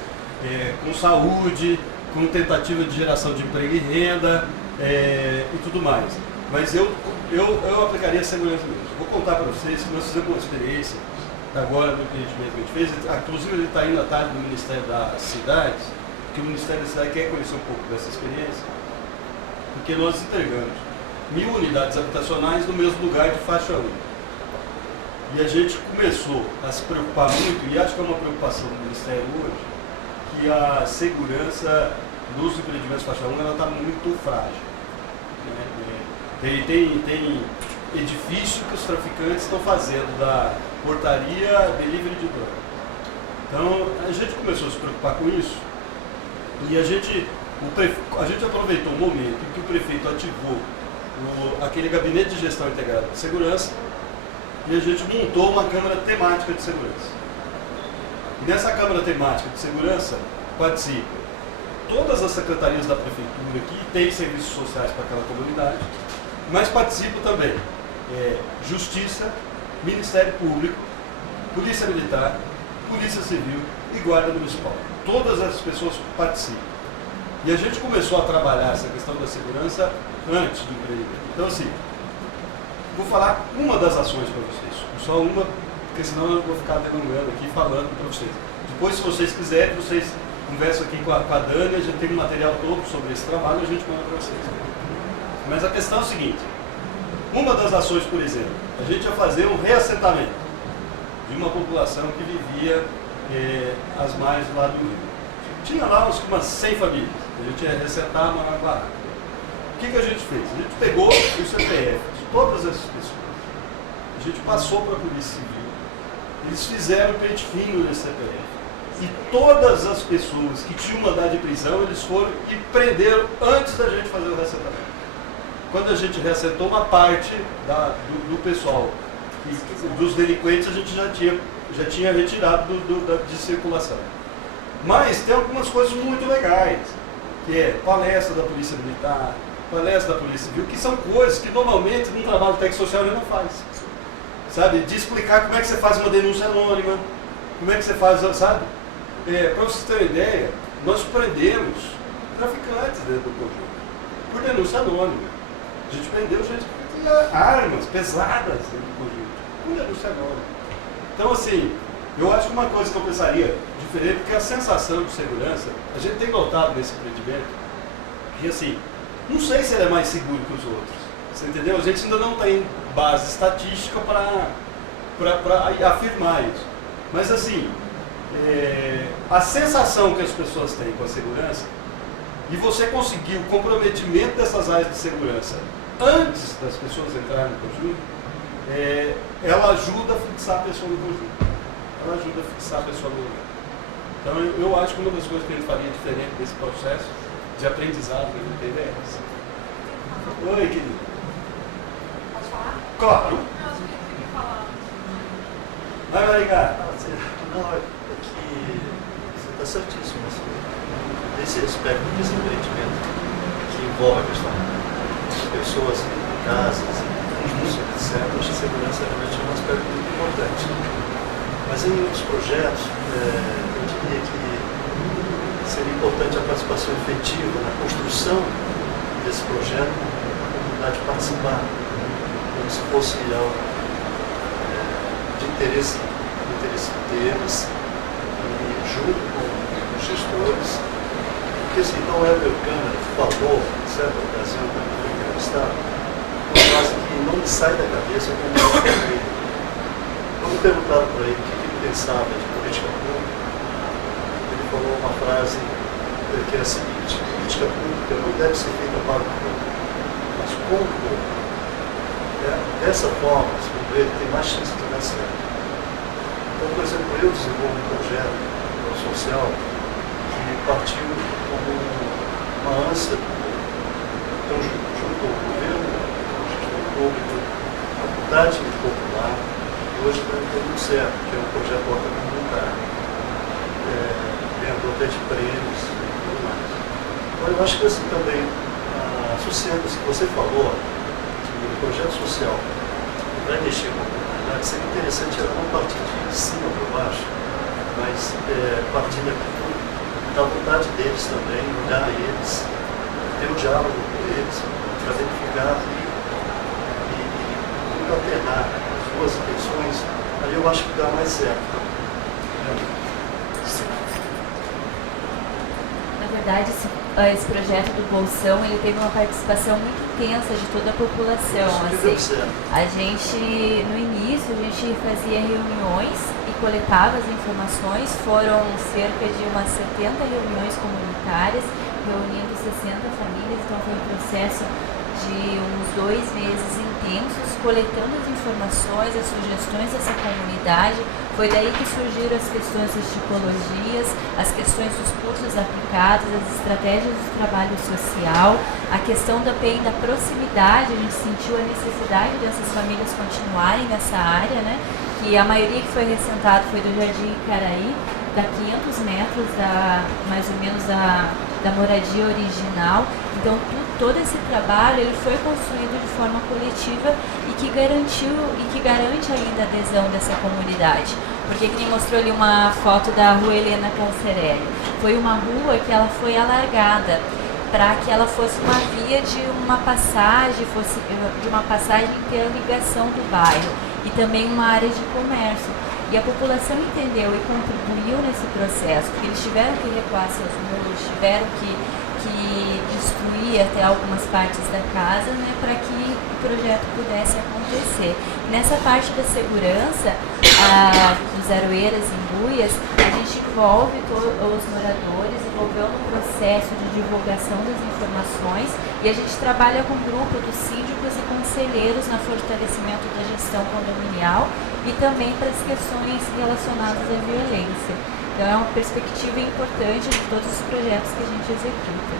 com saúde, com tentativa de geração de emprego e renda e tudo mais. Mas eu aplicaria a segurança mesmo. Vou contar para vocês que nós fizemos uma experiência agora no empreendimento que a gente fez, inclusive ele está indo à tarde do Ministério das Cidades, que o Ministério da Cidade quer conhecer um pouco dessa experiência, porque nós entregamos 1000 unidades habitacionais no mesmo lugar de faixa 1. E a gente começou a se preocupar muito, e acho que é uma preocupação do Ministério hoje, que a segurança dos empreendimentos faixa 1 ela está muito frágil. Né? Tem edifício que os traficantes estão fazendo da portaria delivery de droga. Então a gente começou a se preocupar com isso e a gente aproveitou o momento em que o prefeito ativou aquele gabinete de gestão integrada de segurança e a gente montou uma câmara temática de segurança. E nessa câmara temática de segurança participam todas as secretarias da prefeitura que têm serviços sociais para aquela comunidade, mas participam também Justiça, Ministério Público, Polícia Militar, Polícia Civil e Guarda Municipal. Todas essas pessoas participam. E a gente começou a trabalhar essa questão da segurança antes do empreendimento. Então, assim, vou falar uma das ações para vocês. Só uma, porque senão eu vou ficar delongando aqui falando para vocês. Depois, se vocês quiserem, vocês conversam aqui com a Dani, a gente tem um material todo sobre esse trabalho e a gente manda para vocês. Mas a questão é o seguinte. Uma das ações, por exemplo, a gente ia fazer um reassentamento de uma população que vivia às margens lá do rio. Tinha lá umas 100 famílias, a gente ia reassentar uma barraca. O que a gente fez? A gente pegou o CPF de todas essas pessoas, a gente passou para a Polícia Civil, eles fizeram o pente fino nesse CPF. E todas as pessoas que tinham mandado de prisão, eles foram e prenderam antes da gente fazer o reassentamento. Quando a gente reassentou uma parte do pessoal, dos delinquentes, a gente já tinha retirado de circulação. Mas tem algumas coisas muito legais, que é palestra da Polícia Militar, palestra da Polícia Civil, que são coisas que normalmente num trabalho técnico social ele não faz. Sabe? De explicar como é que você faz uma denúncia anônima, como é que você faz, sabe? Para vocês terem ideia, nós prendemos traficantes dentro do conjunto, por denúncia anônima. A gente prendeu gente que tinha armas pesadas dentro do conjunto, por denúncia anônima. Então, assim, eu acho que uma coisa que eu pensaria diferente, porque a sensação de segurança, a gente tem notado nesse empreendimento, que assim, não sei se ele é mais seguro que os outros. Você entendeu? A gente ainda não tem base estatística para afirmar isso. Mas assim, a sensação que as pessoas têm com a segurança, e você conseguir o comprometimento dessas áreas de segurança antes das pessoas entrarem no conjunto, ela ajuda a fixar a pessoa no conjunto. Ela ajuda a fixar a pessoa no lugar. Então eu acho que uma das coisas que a gente faria diferente desse processo de aprendizado que a gente teve é essa. Oi, querido. Posso falar? Claro. Não, eu queria falar. Vai, Maricá. Não, é que você está certíssimo. Nesse aspecto desse empreendimento que envolve a questão de pessoas, casas, indústria, etc., acho que a segurança realmente é um aspecto muito importante. Mas em outros projetos, eu diria que seria importante a participação efetiva na construção desse projeto, a comunidade participar, como se fosse algo de interesse deles, e junto com os gestores. Porque assim, não é o meu câmera que falou, em certa ocasião, quando foi entrevistado, uma frase que não me sai da cabeça como eu falei. Quando perguntaram para ele o que ele pensava de política pública, ele falou uma frase que é a seguinte: política pública não deve ser feita para o povo, mas com o povo. Dessa forma, ele tem mais chance de dar certo. Então, por exemplo, eu desenvolvo um projeto social que partiu como uma ânsia, então, junto ao governo, ao gestor público, a vontade popular, e hoje está dando certo, que é um projeto Horta Comunitária, ganhador até de prêmios e tudo mais. Então, eu acho que assim também, associando isso que você falou, que o projeto social vai mexer com a comunidade, seria interessante ela não partir de cima para baixo, mas partir da vontade deles também, olhar eles, ter um diálogo com eles, para verificar e alternar as suas intenções, aí eu acho que dá mais certo. Na verdade, esse projeto do Bolsão, ele teve uma participação muito intensa de toda a população. Assim, a gente, no início, a gente fazia reuniões e coletava as informações. Foram cerca de umas 70 reuniões comunitárias, reunindo 60 famílias. Então foi um processo de uns 2 meses intensos, coletando as informações, as sugestões dessa comunidade. Foi daí que surgiram as questões das tipologias, as questões dos cursos aplicados, as estratégias do trabalho social, a questão também da proximidade. A gente sentiu a necessidade dessas famílias continuarem nessa área, né? Que a maioria que foi recentado foi do Jardim Icaraí, da 500 metros, mais ou menos, da moradia original. Então, todo esse trabalho ele foi construído de forma coletiva e que garantiu e que garante ainda a adesão dessa comunidade. Porque quem mostrou ali uma foto da Rua Helena Cancerelli, foi uma rua que ela foi alargada para que ela fosse uma via de uma passagem, interligação do bairro e também uma área de comércio. E a população entendeu e contribuiu nesse processo, porque eles tiveram que recuar seus muros, tiveram que destruir até algumas partes da casa, né, para que o projeto pudesse acontecer. Nessa parte da segurança, dos Aroeiras em Buias, a gente envolve os moradores, envolveu no processo de divulgação das informações, e a gente trabalha com um grupo dos síndicos e conselheiros no fortalecimento da gestão condominial e também para as questões relacionadas à violência. Então é uma perspectiva importante de todos os projetos que a gente executa.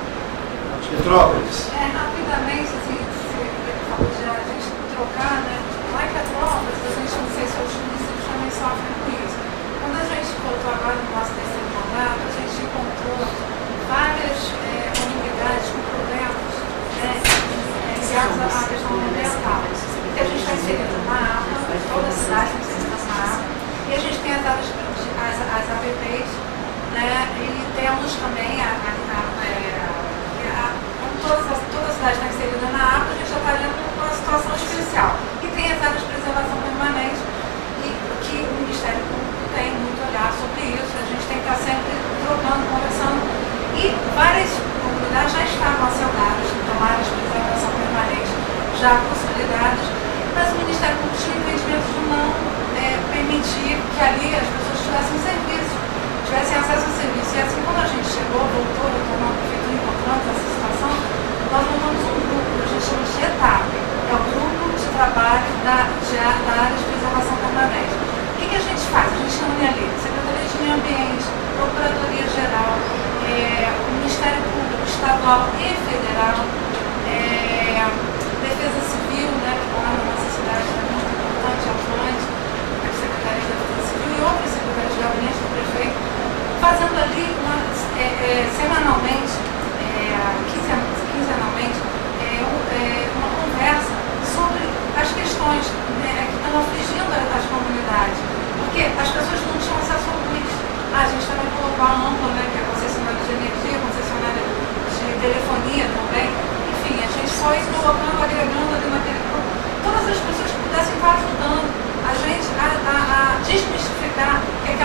Petrópolis. Rapidamente, assim, você falou de a gente trocar, né? Lá em Petrópolis, a gente, não sei se os municípios também sofrem com isso. Quando a gente voltou agora no nosso terceiro mandato, a gente encontrou várias comunidades com problemas, né?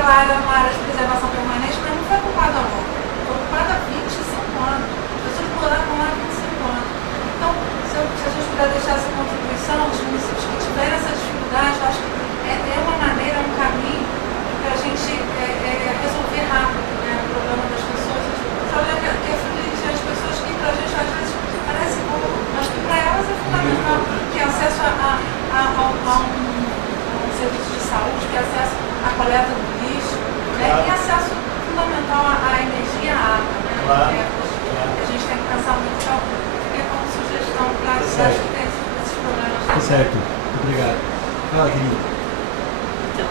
aquela área era uma área de preservação permanente, mas não foi ocupada ontem. Foi ocupada há 25 anos. As pessoas moravam lá há 25 anos. Então, se a gente puder deixar essa contribuição, os municípios que tiverem essa dificuldade, eu acho que é uma maneira, um caminho para a gente resolver rápido, né, o problema das pessoas. Você olha que é fluide, as pessoas que para a gente às vezes parece pouco, mas que para elas é fundamental, que é acesso a um serviço de saúde, que é acesso à coleta do lixo, né, e acesso fundamental à energia, à água, né, que a gente tem que pensar muito. Então, fica como sugestão para as cidades que têm esses problemas. Tá certo. Obrigado. Fala, querida. Então,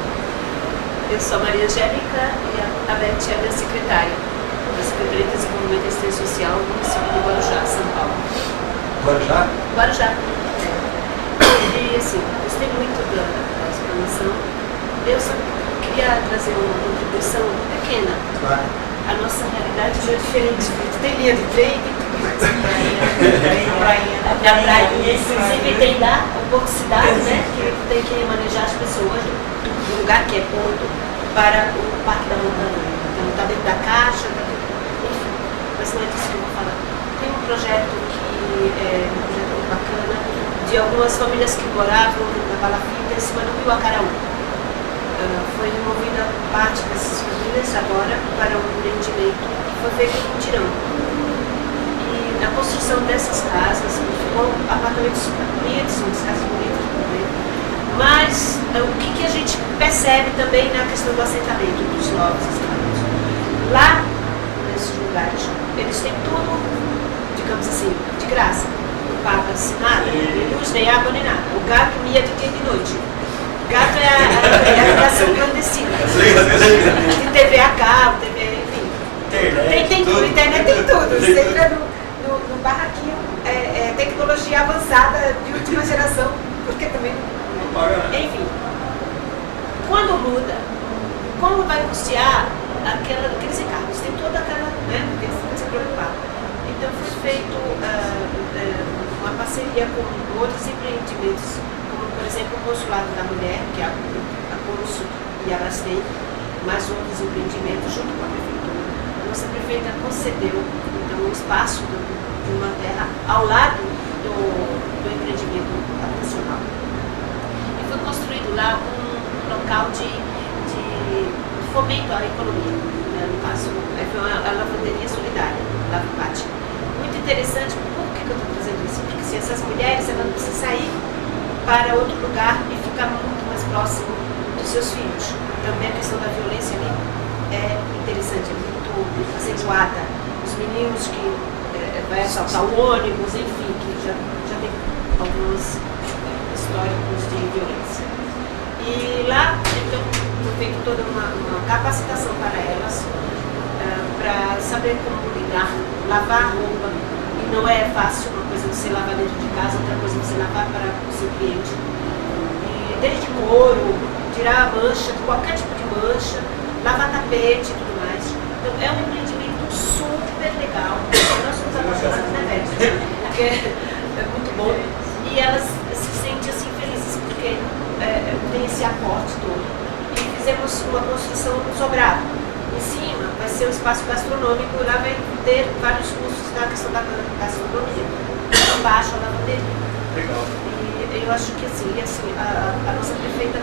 eu sou a Maria Angélica e a Beth é a minha secretária da Secretaria de Desenvolvimento e Assistência Social do município de Guarujá, São Paulo. Guarujá? Guarujá. E assim, gostei muito da explanação. Eu só queria trazer uma contribuição pequena. Claro. A nossa realidade já é diferente. Tem linha de trem e tudo mais. Na praia, inclusive tem lá um pouco de cidade, né? Que tem que manejar as pessoas do lugar que é ponto para o Parque da Montanha. Então está dentro da caixa, enfim. Mas não é disso que eu vou falar. Tem um projeto que é um projeto muito bacana de algumas famílias que moravam na Palafita em cima do rio Acaraú. Foi removida parte dessas famílias agora para um empreendimento que foi feito em Mutirão. E na construção dessas casas, ficou apartamentos bonitos, umas casas bonitas também. Mas o que a gente percebe também na questão do assentamento, dos novos assentamentos? Lá, nesses lugares, eles têm tudo, digamos assim, de graça. Não paga-se nada, nem luz, nem água, nem nada. O gato mia de dia e de noite. Gato é a criação clandestina. De TV a cabo, TV, enfim. Tem tudo, internet tem tudo. Você entra no barraquinho, tecnologia avançada de última geração, porque também não paga nada. Enfim, quando muda, como vai custear aqueles encargos? Tem toda aquela, né, tem que se preocupar. Então foi feito uma parceria com outros empreendimentos, por exemplo, o Consulado da Mulher, que é a Consul e a Brastem, mais outros empreendimentos junto com a Prefeitura. A nossa prefeita concedeu, então, um espaço de uma terra ao lado do empreendimento habitacional. E foi construído lá um local de fomento à economia, né? No caso, foi a lavanderia solidária, Lavapate. Muito interessante. Por que eu estou trazendo isso? Porque se essas mulheres elas não precisam sair para outro lugar e ficar muito mais próximo dos seus filhos. Também a questão da violência ali é interessante, é muito acentuada. Os meninos que vai assaltar o ônibus, enfim, que já tem alguns históricos de violência. E lá, então, foi feita toda uma capacitação para elas, para saber como lidar, lavar roupa. E não é fácil uma coisa você lavar dentro de casa, outra coisa você lavar para o seu cliente. E desde couro, tirar a mancha, qualquer tipo de mancha, lavar tapete e tudo mais. Então é um empreendimento super legal. Nós somos apaixonados, né, Beth? Porque é muito bom. E elas se sentem assim felizes, porque tem esse aporte todo. E fizemos uma construção sobrado. Em cima vai ser o espaço gastronômico, lá vai ter vários cursos na questão da gastronomia. Embaixo a lavanderia. Legal. E eu acho que assim a nossa prefeita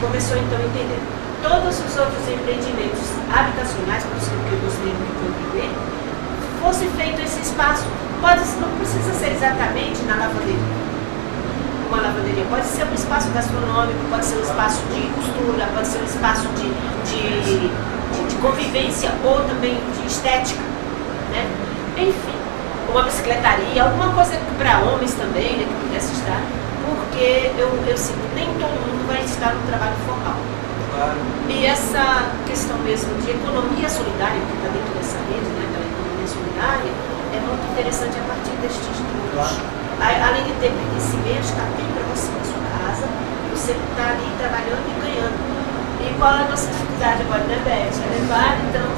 começou então a entender. Todos os outros empreendimentos habitacionais, por isso que eu gostaria de contribuir, fosse feito esse espaço. Não precisa ser exatamente na lavanderia. Uma lavanderia pode ser um espaço gastronômico, pode ser um espaço de costura, pode ser um espaço de convivência ou também de estética, né? Enfim, uma bicicletaria, alguma coisa para homens também, né, que pudesse estar, porque eu sinto que nem todo mundo vai estar no trabalho formal. Claro. E essa questão mesmo de economia solidária, que está dentro dessa rede, né, da economia solidária, é muito interessante a partir destes estudos. Claro. Além de ter pertencimento, está tudo para você na sua casa, você está ali trabalhando e ganhando. E qual é a nossa dificuldade agora, né, Beth? É levar, então,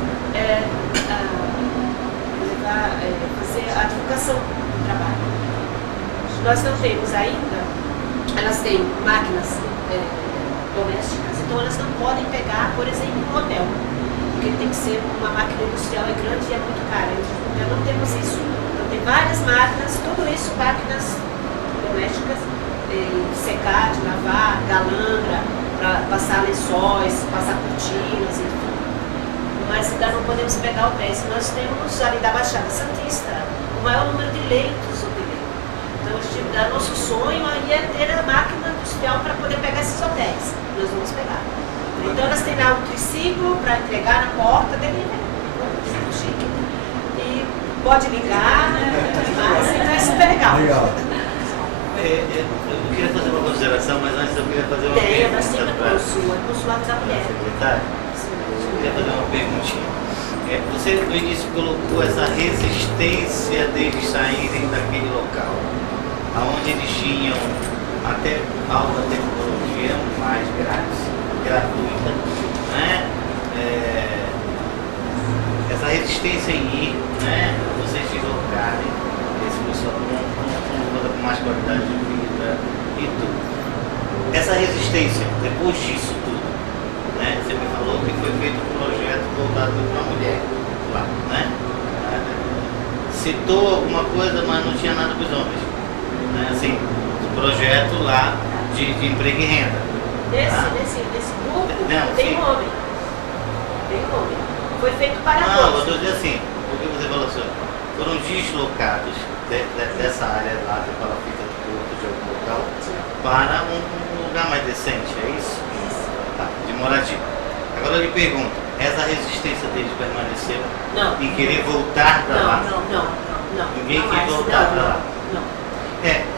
fazer a divulgação do trabalho. Nós não temos ainda, elas têm máquinas domésticas, então elas não podem pegar, por exemplo, um hotel, porque tem que ser uma máquina industrial, é grande e é muito cara. Então não temos isso. Então tem várias máquinas, tudo isso máquinas domésticas, de secar, de lavar, galandra, para passar lençóis, passar cortinas, enfim. Mas ainda não podemos pegar o pé. Nós temos ali da Baixada Santista o maior número de leitos hoteleiros. Então, nosso sonho aí é ter a máquina industrial para poder pegar esses hotéis. Nós vamos pegar. Então, elas têm lá um triciclo para entregar na porta dele, chique. E pode ligar, né? Então é super legal. Eu queria fazer uma consideração, mas antes eu queria fazer uma pergunta para o consulado da mulher. Secretário. Eu queria fazer uma perguntinha. Você no início colocou essa resistência deles saírem daquele local, onde eles tinham até alta tecnologia mais gratuita, né? Essa resistência em ir, né? Vocês deslocarem esse pessoal com mais qualidade de vida e tudo. Essa resistência, depois disso tudo, né? Você me falou que foi feito um projeto voltado para a mulher lá, né? Citou alguma coisa, mas não tinha nada para os homens, né? Assim, o projeto lá de emprego e renda. Nesse grupo não, tem sim. um homem. Tem um homem. Foi feito para não, todos. eu estou dizendo assim, porque você falou assim, foram deslocados dessa área lá de Palafita do Porto, de algum local, para um lugar mais decente, é isso? Tá, de moradia. Agora eu lhe pergunto, essa resistência deles permaneceu Não. em querer voltar para lá? Não. Ninguém Não quis mais, voltar para lá? Não.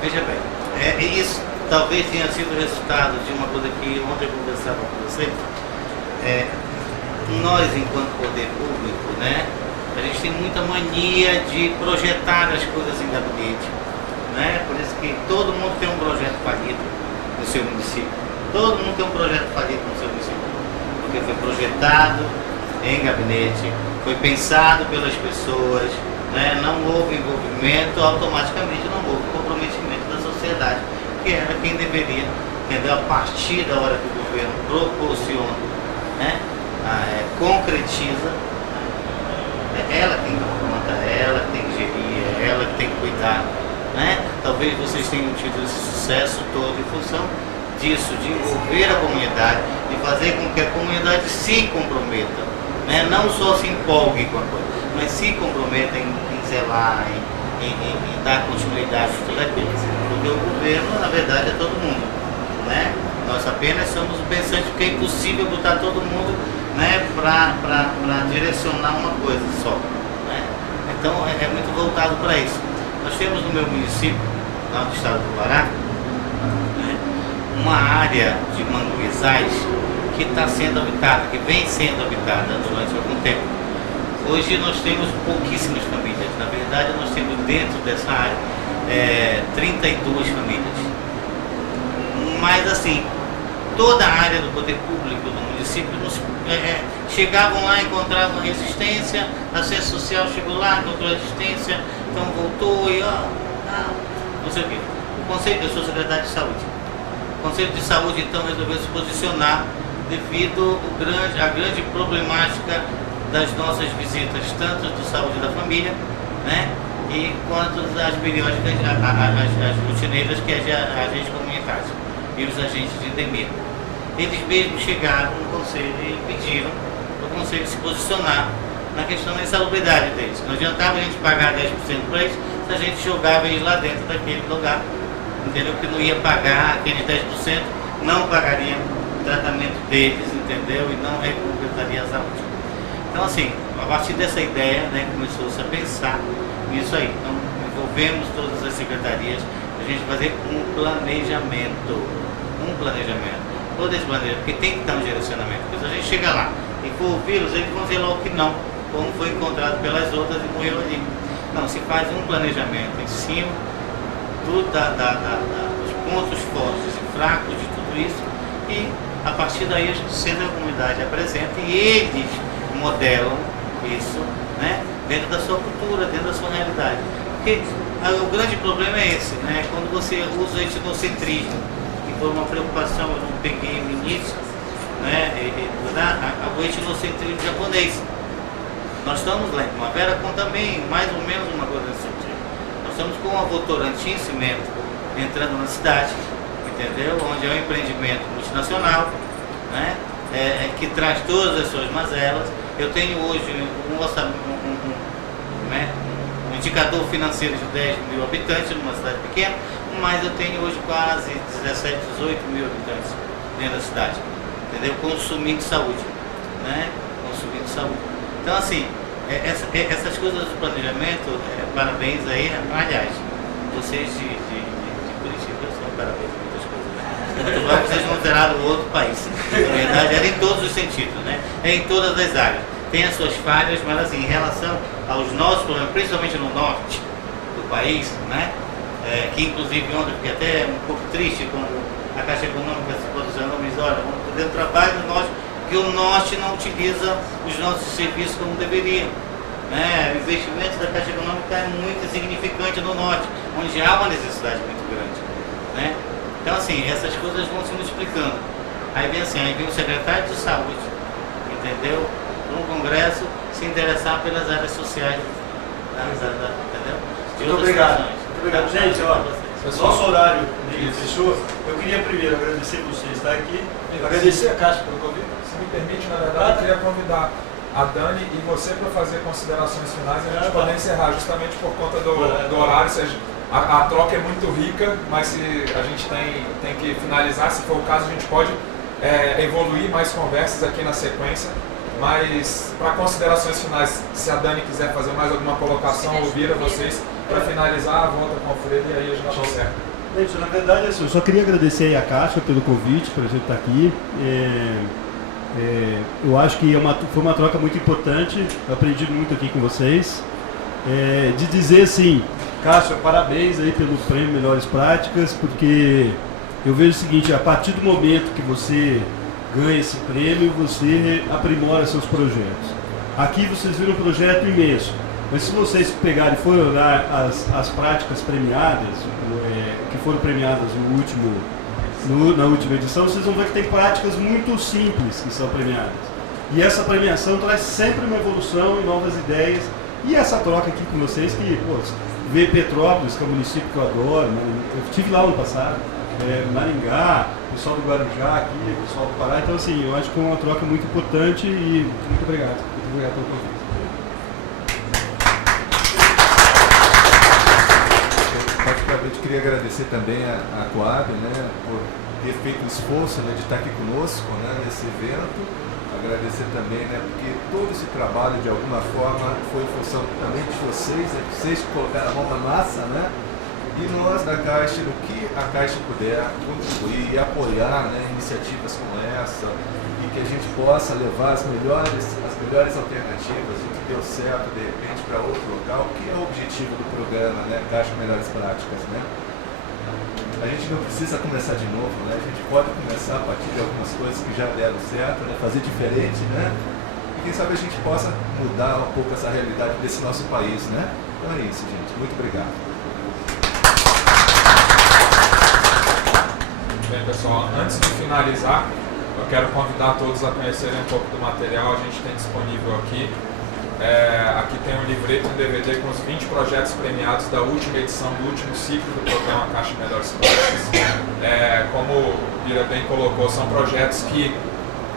Veja bem, isso talvez tenha sido o resultado de uma coisa que ontem eu conversava com você. Nós, enquanto poder público, né, a gente tem muita mania de projetar as coisas em gabinete, né? Por isso que todo mundo tem um projeto falido no seu município. Todo mundo tem um projeto falido no seu município. Porque foi projetado em gabinete, foi pensado pelas pessoas, né? Não houve envolvimento, automaticamente não houve comprometimento da sociedade, que era quem deveria, entendeu? A partir da hora que o governo proporciona, né? Concretiza, é ela quem dá conta, é ela que tem que gerir, é ela que tem que cuidar, né? Talvez vocês tenham tido esse sucesso todo em função disso, de envolver a comunidade e fazer com que a comunidade se comprometa, né? Não só se empolgue com a coisa, mas se comprometa em zelar, em dar continuidade a tudo aquilo. Porque o governo, na verdade, é todo mundo, né? Nós apenas somos o pensante, porque é impossível botar todo mundo, né, para direcionar uma coisa só, né? Então é muito voltado para isso. Nós temos no meu município, lá do estado do Pará, né, uma área de manguezais que está sendo habitada, que vem sendo habitada durante algum tempo. Hoje nós temos pouquíssimas famílias. Na verdade, nós temos dentro dessa área 32 famílias. Mas assim, toda a área do poder público do município chegavam lá, encontravam resistência, a assistência social chegou lá, encontrou resistência, então voltou e não sei o quê. O Conselho, eu sou secretário de Saúde. O Conselho de Saúde então resolveu se posicionar devido à grande problemática das nossas visitas, tanto do Saúde da Família, né, e quanto as periódicas, as rotineiras que é agentes comunitários e os agentes de endemia. Eles mesmos chegaram no Conselho e pediram para o Conselho se posicionar na questão da insalubridade deles. Não adiantava a gente pagar 10% para eles se a gente jogava eles lá dentro daquele lugar, entendeu? Que não ia pagar aqueles 10%, não pagaria o tratamento deles, entendeu? E não recompensaria a saúde. Então, assim, a partir dessa ideia, né, começou-se a pensar nisso aí. Então, envolvemos todas as secretarias, a gente fazer um planejamento. Todo esse planejamento, porque tem que dar um direcionamento. Porque se a gente chegar lá e for ouvi-los, eles vão dizer logo que não, como foi encontrado pelas outras e morreu ali. Não, se faz um planejamento em cima dos pontos fortes e fracos de tudo isso, e a partir daí a gente senta a comunidade, apresenta e eles modelam isso, né, dentro da sua cultura, dentro da sua realidade. Porque o grande problema é esse, né, quando você usa etnocentrismo, que foi uma preocupação, eu não peguei no início, né, o etnocentrismo japonês. Nós estamos lá em Primavera com também mais ou menos uma coisa nesse sentido. Nós estamos com a Votorantim Cimento entrando na cidade, entendeu? Onde é um empreendimento multinacional, né? Que traz todas as suas mazelas. Eu tenho hoje um indicador financeiro de 10 mil habitantes numa cidade pequena, mas eu tenho hoje quase 17, 18 mil habitantes dentro da cidade, entendeu? Consumindo saúde, né? Consumindo saúde. Então, assim, essas coisas do planejamento, parabéns aí. Aliás, vocês de Curitiba são parabéns em muitas coisas, né? Muito bom, vocês não zeraram o outro país. Na verdade, era em todos os sentidos, né? É em todas as áreas. Tem as suas falhas, mas assim, em relação aos nossos problemas, principalmente no norte do país, né? Que inclusive ontem fiquei até um pouco triste quando a Caixa Econômica se posicionou, mas olha, vamos fazer um trabalho no norte, que o norte não utiliza os nossos serviços como deveria. Né? O investimento da Caixa Econômica é muito insignificante no norte, onde há uma necessidade muito grande. Né? Então, assim, essas coisas vão se multiplicando. Aí vem o secretário de saúde, entendeu? No Congresso, se interessar pelas áreas sociais, entendeu? Muito obrigado. Gente, nosso horário fechou. Eu queria primeiro agradecer você estar aqui, agradecer a Caixa pelo convite. Se me permite, na verdade, eu queria convidar a Dani e você para fazer considerações finais e a gente poder encerrar, justamente por conta do horário. A troca é muito rica, mas se a gente tem que finalizar, se for o caso, a gente pode evoluir mais conversas aqui na sequência. Mas, para considerações finais, se a Dani quiser fazer mais alguma colocação, ouvir a vocês, para finalizar, volta com o Alfredo e aí a gente encerra. Gente, na verdade, assim, eu só queria agradecer aí a Caixa pelo convite, por a gente estar aqui. Eu acho que foi uma troca muito importante, eu aprendi muito aqui com vocês. De dizer assim, Caixa, parabéns aí pelo prêmio Melhores Práticas, porque eu vejo o seguinte, a partir do momento que você ganha esse prêmio, você aprimora seus projetos. Aqui vocês viram um projeto imenso, mas se vocês pegarem e forem olhar as práticas premiadas, que foram premiadas na última edição, vocês vão ver que tem práticas muito simples que são premiadas. E essa premiação traz sempre uma evolução e novas ideias. E essa troca aqui com vocês, que ver Petrópolis, que é um município que eu adoro, eu estive lá ano passado, Maringá, pessoal do Guarujá aqui, pessoal do Pará. Então, assim, eu acho que é uma troca muito importante e muito obrigado. Muito obrigado pelo convite. Particularmente queria agradecer também a Coab, né, por ter feito o esforço, né, de estar aqui conosco, né, nesse evento. Agradecer também, né, porque todo esse trabalho de alguma forma foi em função também de vocês, né, vocês colocaram a mão na massa, né, e nós da Caixa, no que a Caixa puder contribuir e apoiar, né, iniciativas como essa, e que a gente possa levar as melhores alternativas, o que deu certo de repente para outro local, que é o objetivo do programa, né, Caixa Melhores Práticas, né. A gente não precisa começar de novo, né? A gente pode começar a partir de algumas coisas que já deram certo, né? Fazer diferente, né? E quem sabe a gente possa mudar um pouco essa realidade desse nosso país, né? Então é isso, gente. Muito obrigado. Bem, pessoal, antes de finalizar, eu quero convidar todos a conhecerem um pouco do material. A gente tem disponível aqui. Aqui tem um livreto, um DVD com os 20 projetos premiados da última edição, do último ciclo do programa Caixa Melhores Práticas. Como o Bira bem colocou, são projetos que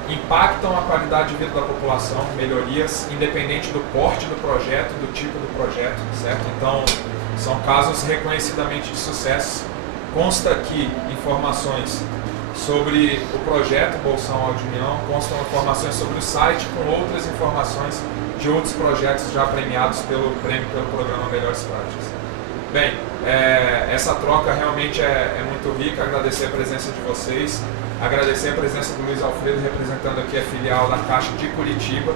impactam a qualidade de vida da população, melhorias, independente do porte do projeto, do tipo do projeto, certo? Então, são casos reconhecidamente de sucesso. Consta aqui informações sobre o projeto Bolsão Áudio União, constam informações sobre o site com outras informações de outros projetos já premiados pelo programa Melhores Práticas. Bem, essa troca realmente é muito rica. Agradecer a presença de vocês, agradecer a presença do Luiz Alfredo, representando aqui a filial da Caixa de Curitiba,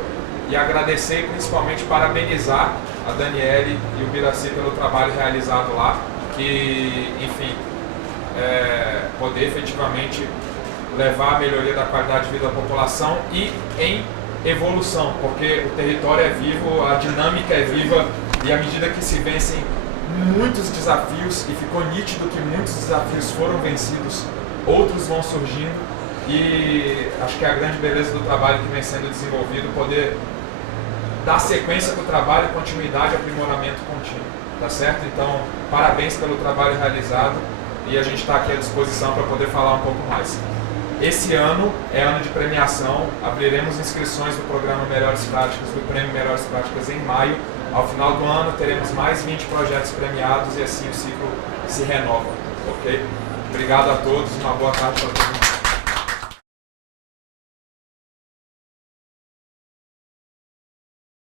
e agradecer e principalmente parabenizar a Daniele e o Biraci pelo trabalho realizado lá, que, enfim, poder efetivamente levar a melhoria da qualidade de vida da população e em evolução, porque o território é vivo, a dinâmica é viva, e à medida que se vencem muitos desafios, e ficou nítido que muitos desafios foram vencidos, outros vão surgindo, e acho que é a grande beleza do trabalho que vem sendo desenvolvido, poder dar sequência para o trabalho, continuidade e aprimoramento contínuo, tá certo? Então, parabéns pelo trabalho realizado e a gente está aqui à disposição para poder falar um pouco mais. Esse ano é ano de premiação, abriremos inscrições do programa Melhores Práticas, do Prêmio Melhores Práticas em maio. Ao final do ano teremos mais 20 projetos premiados e assim o ciclo se renova, ok? Obrigado a todos, uma boa tarde para todos.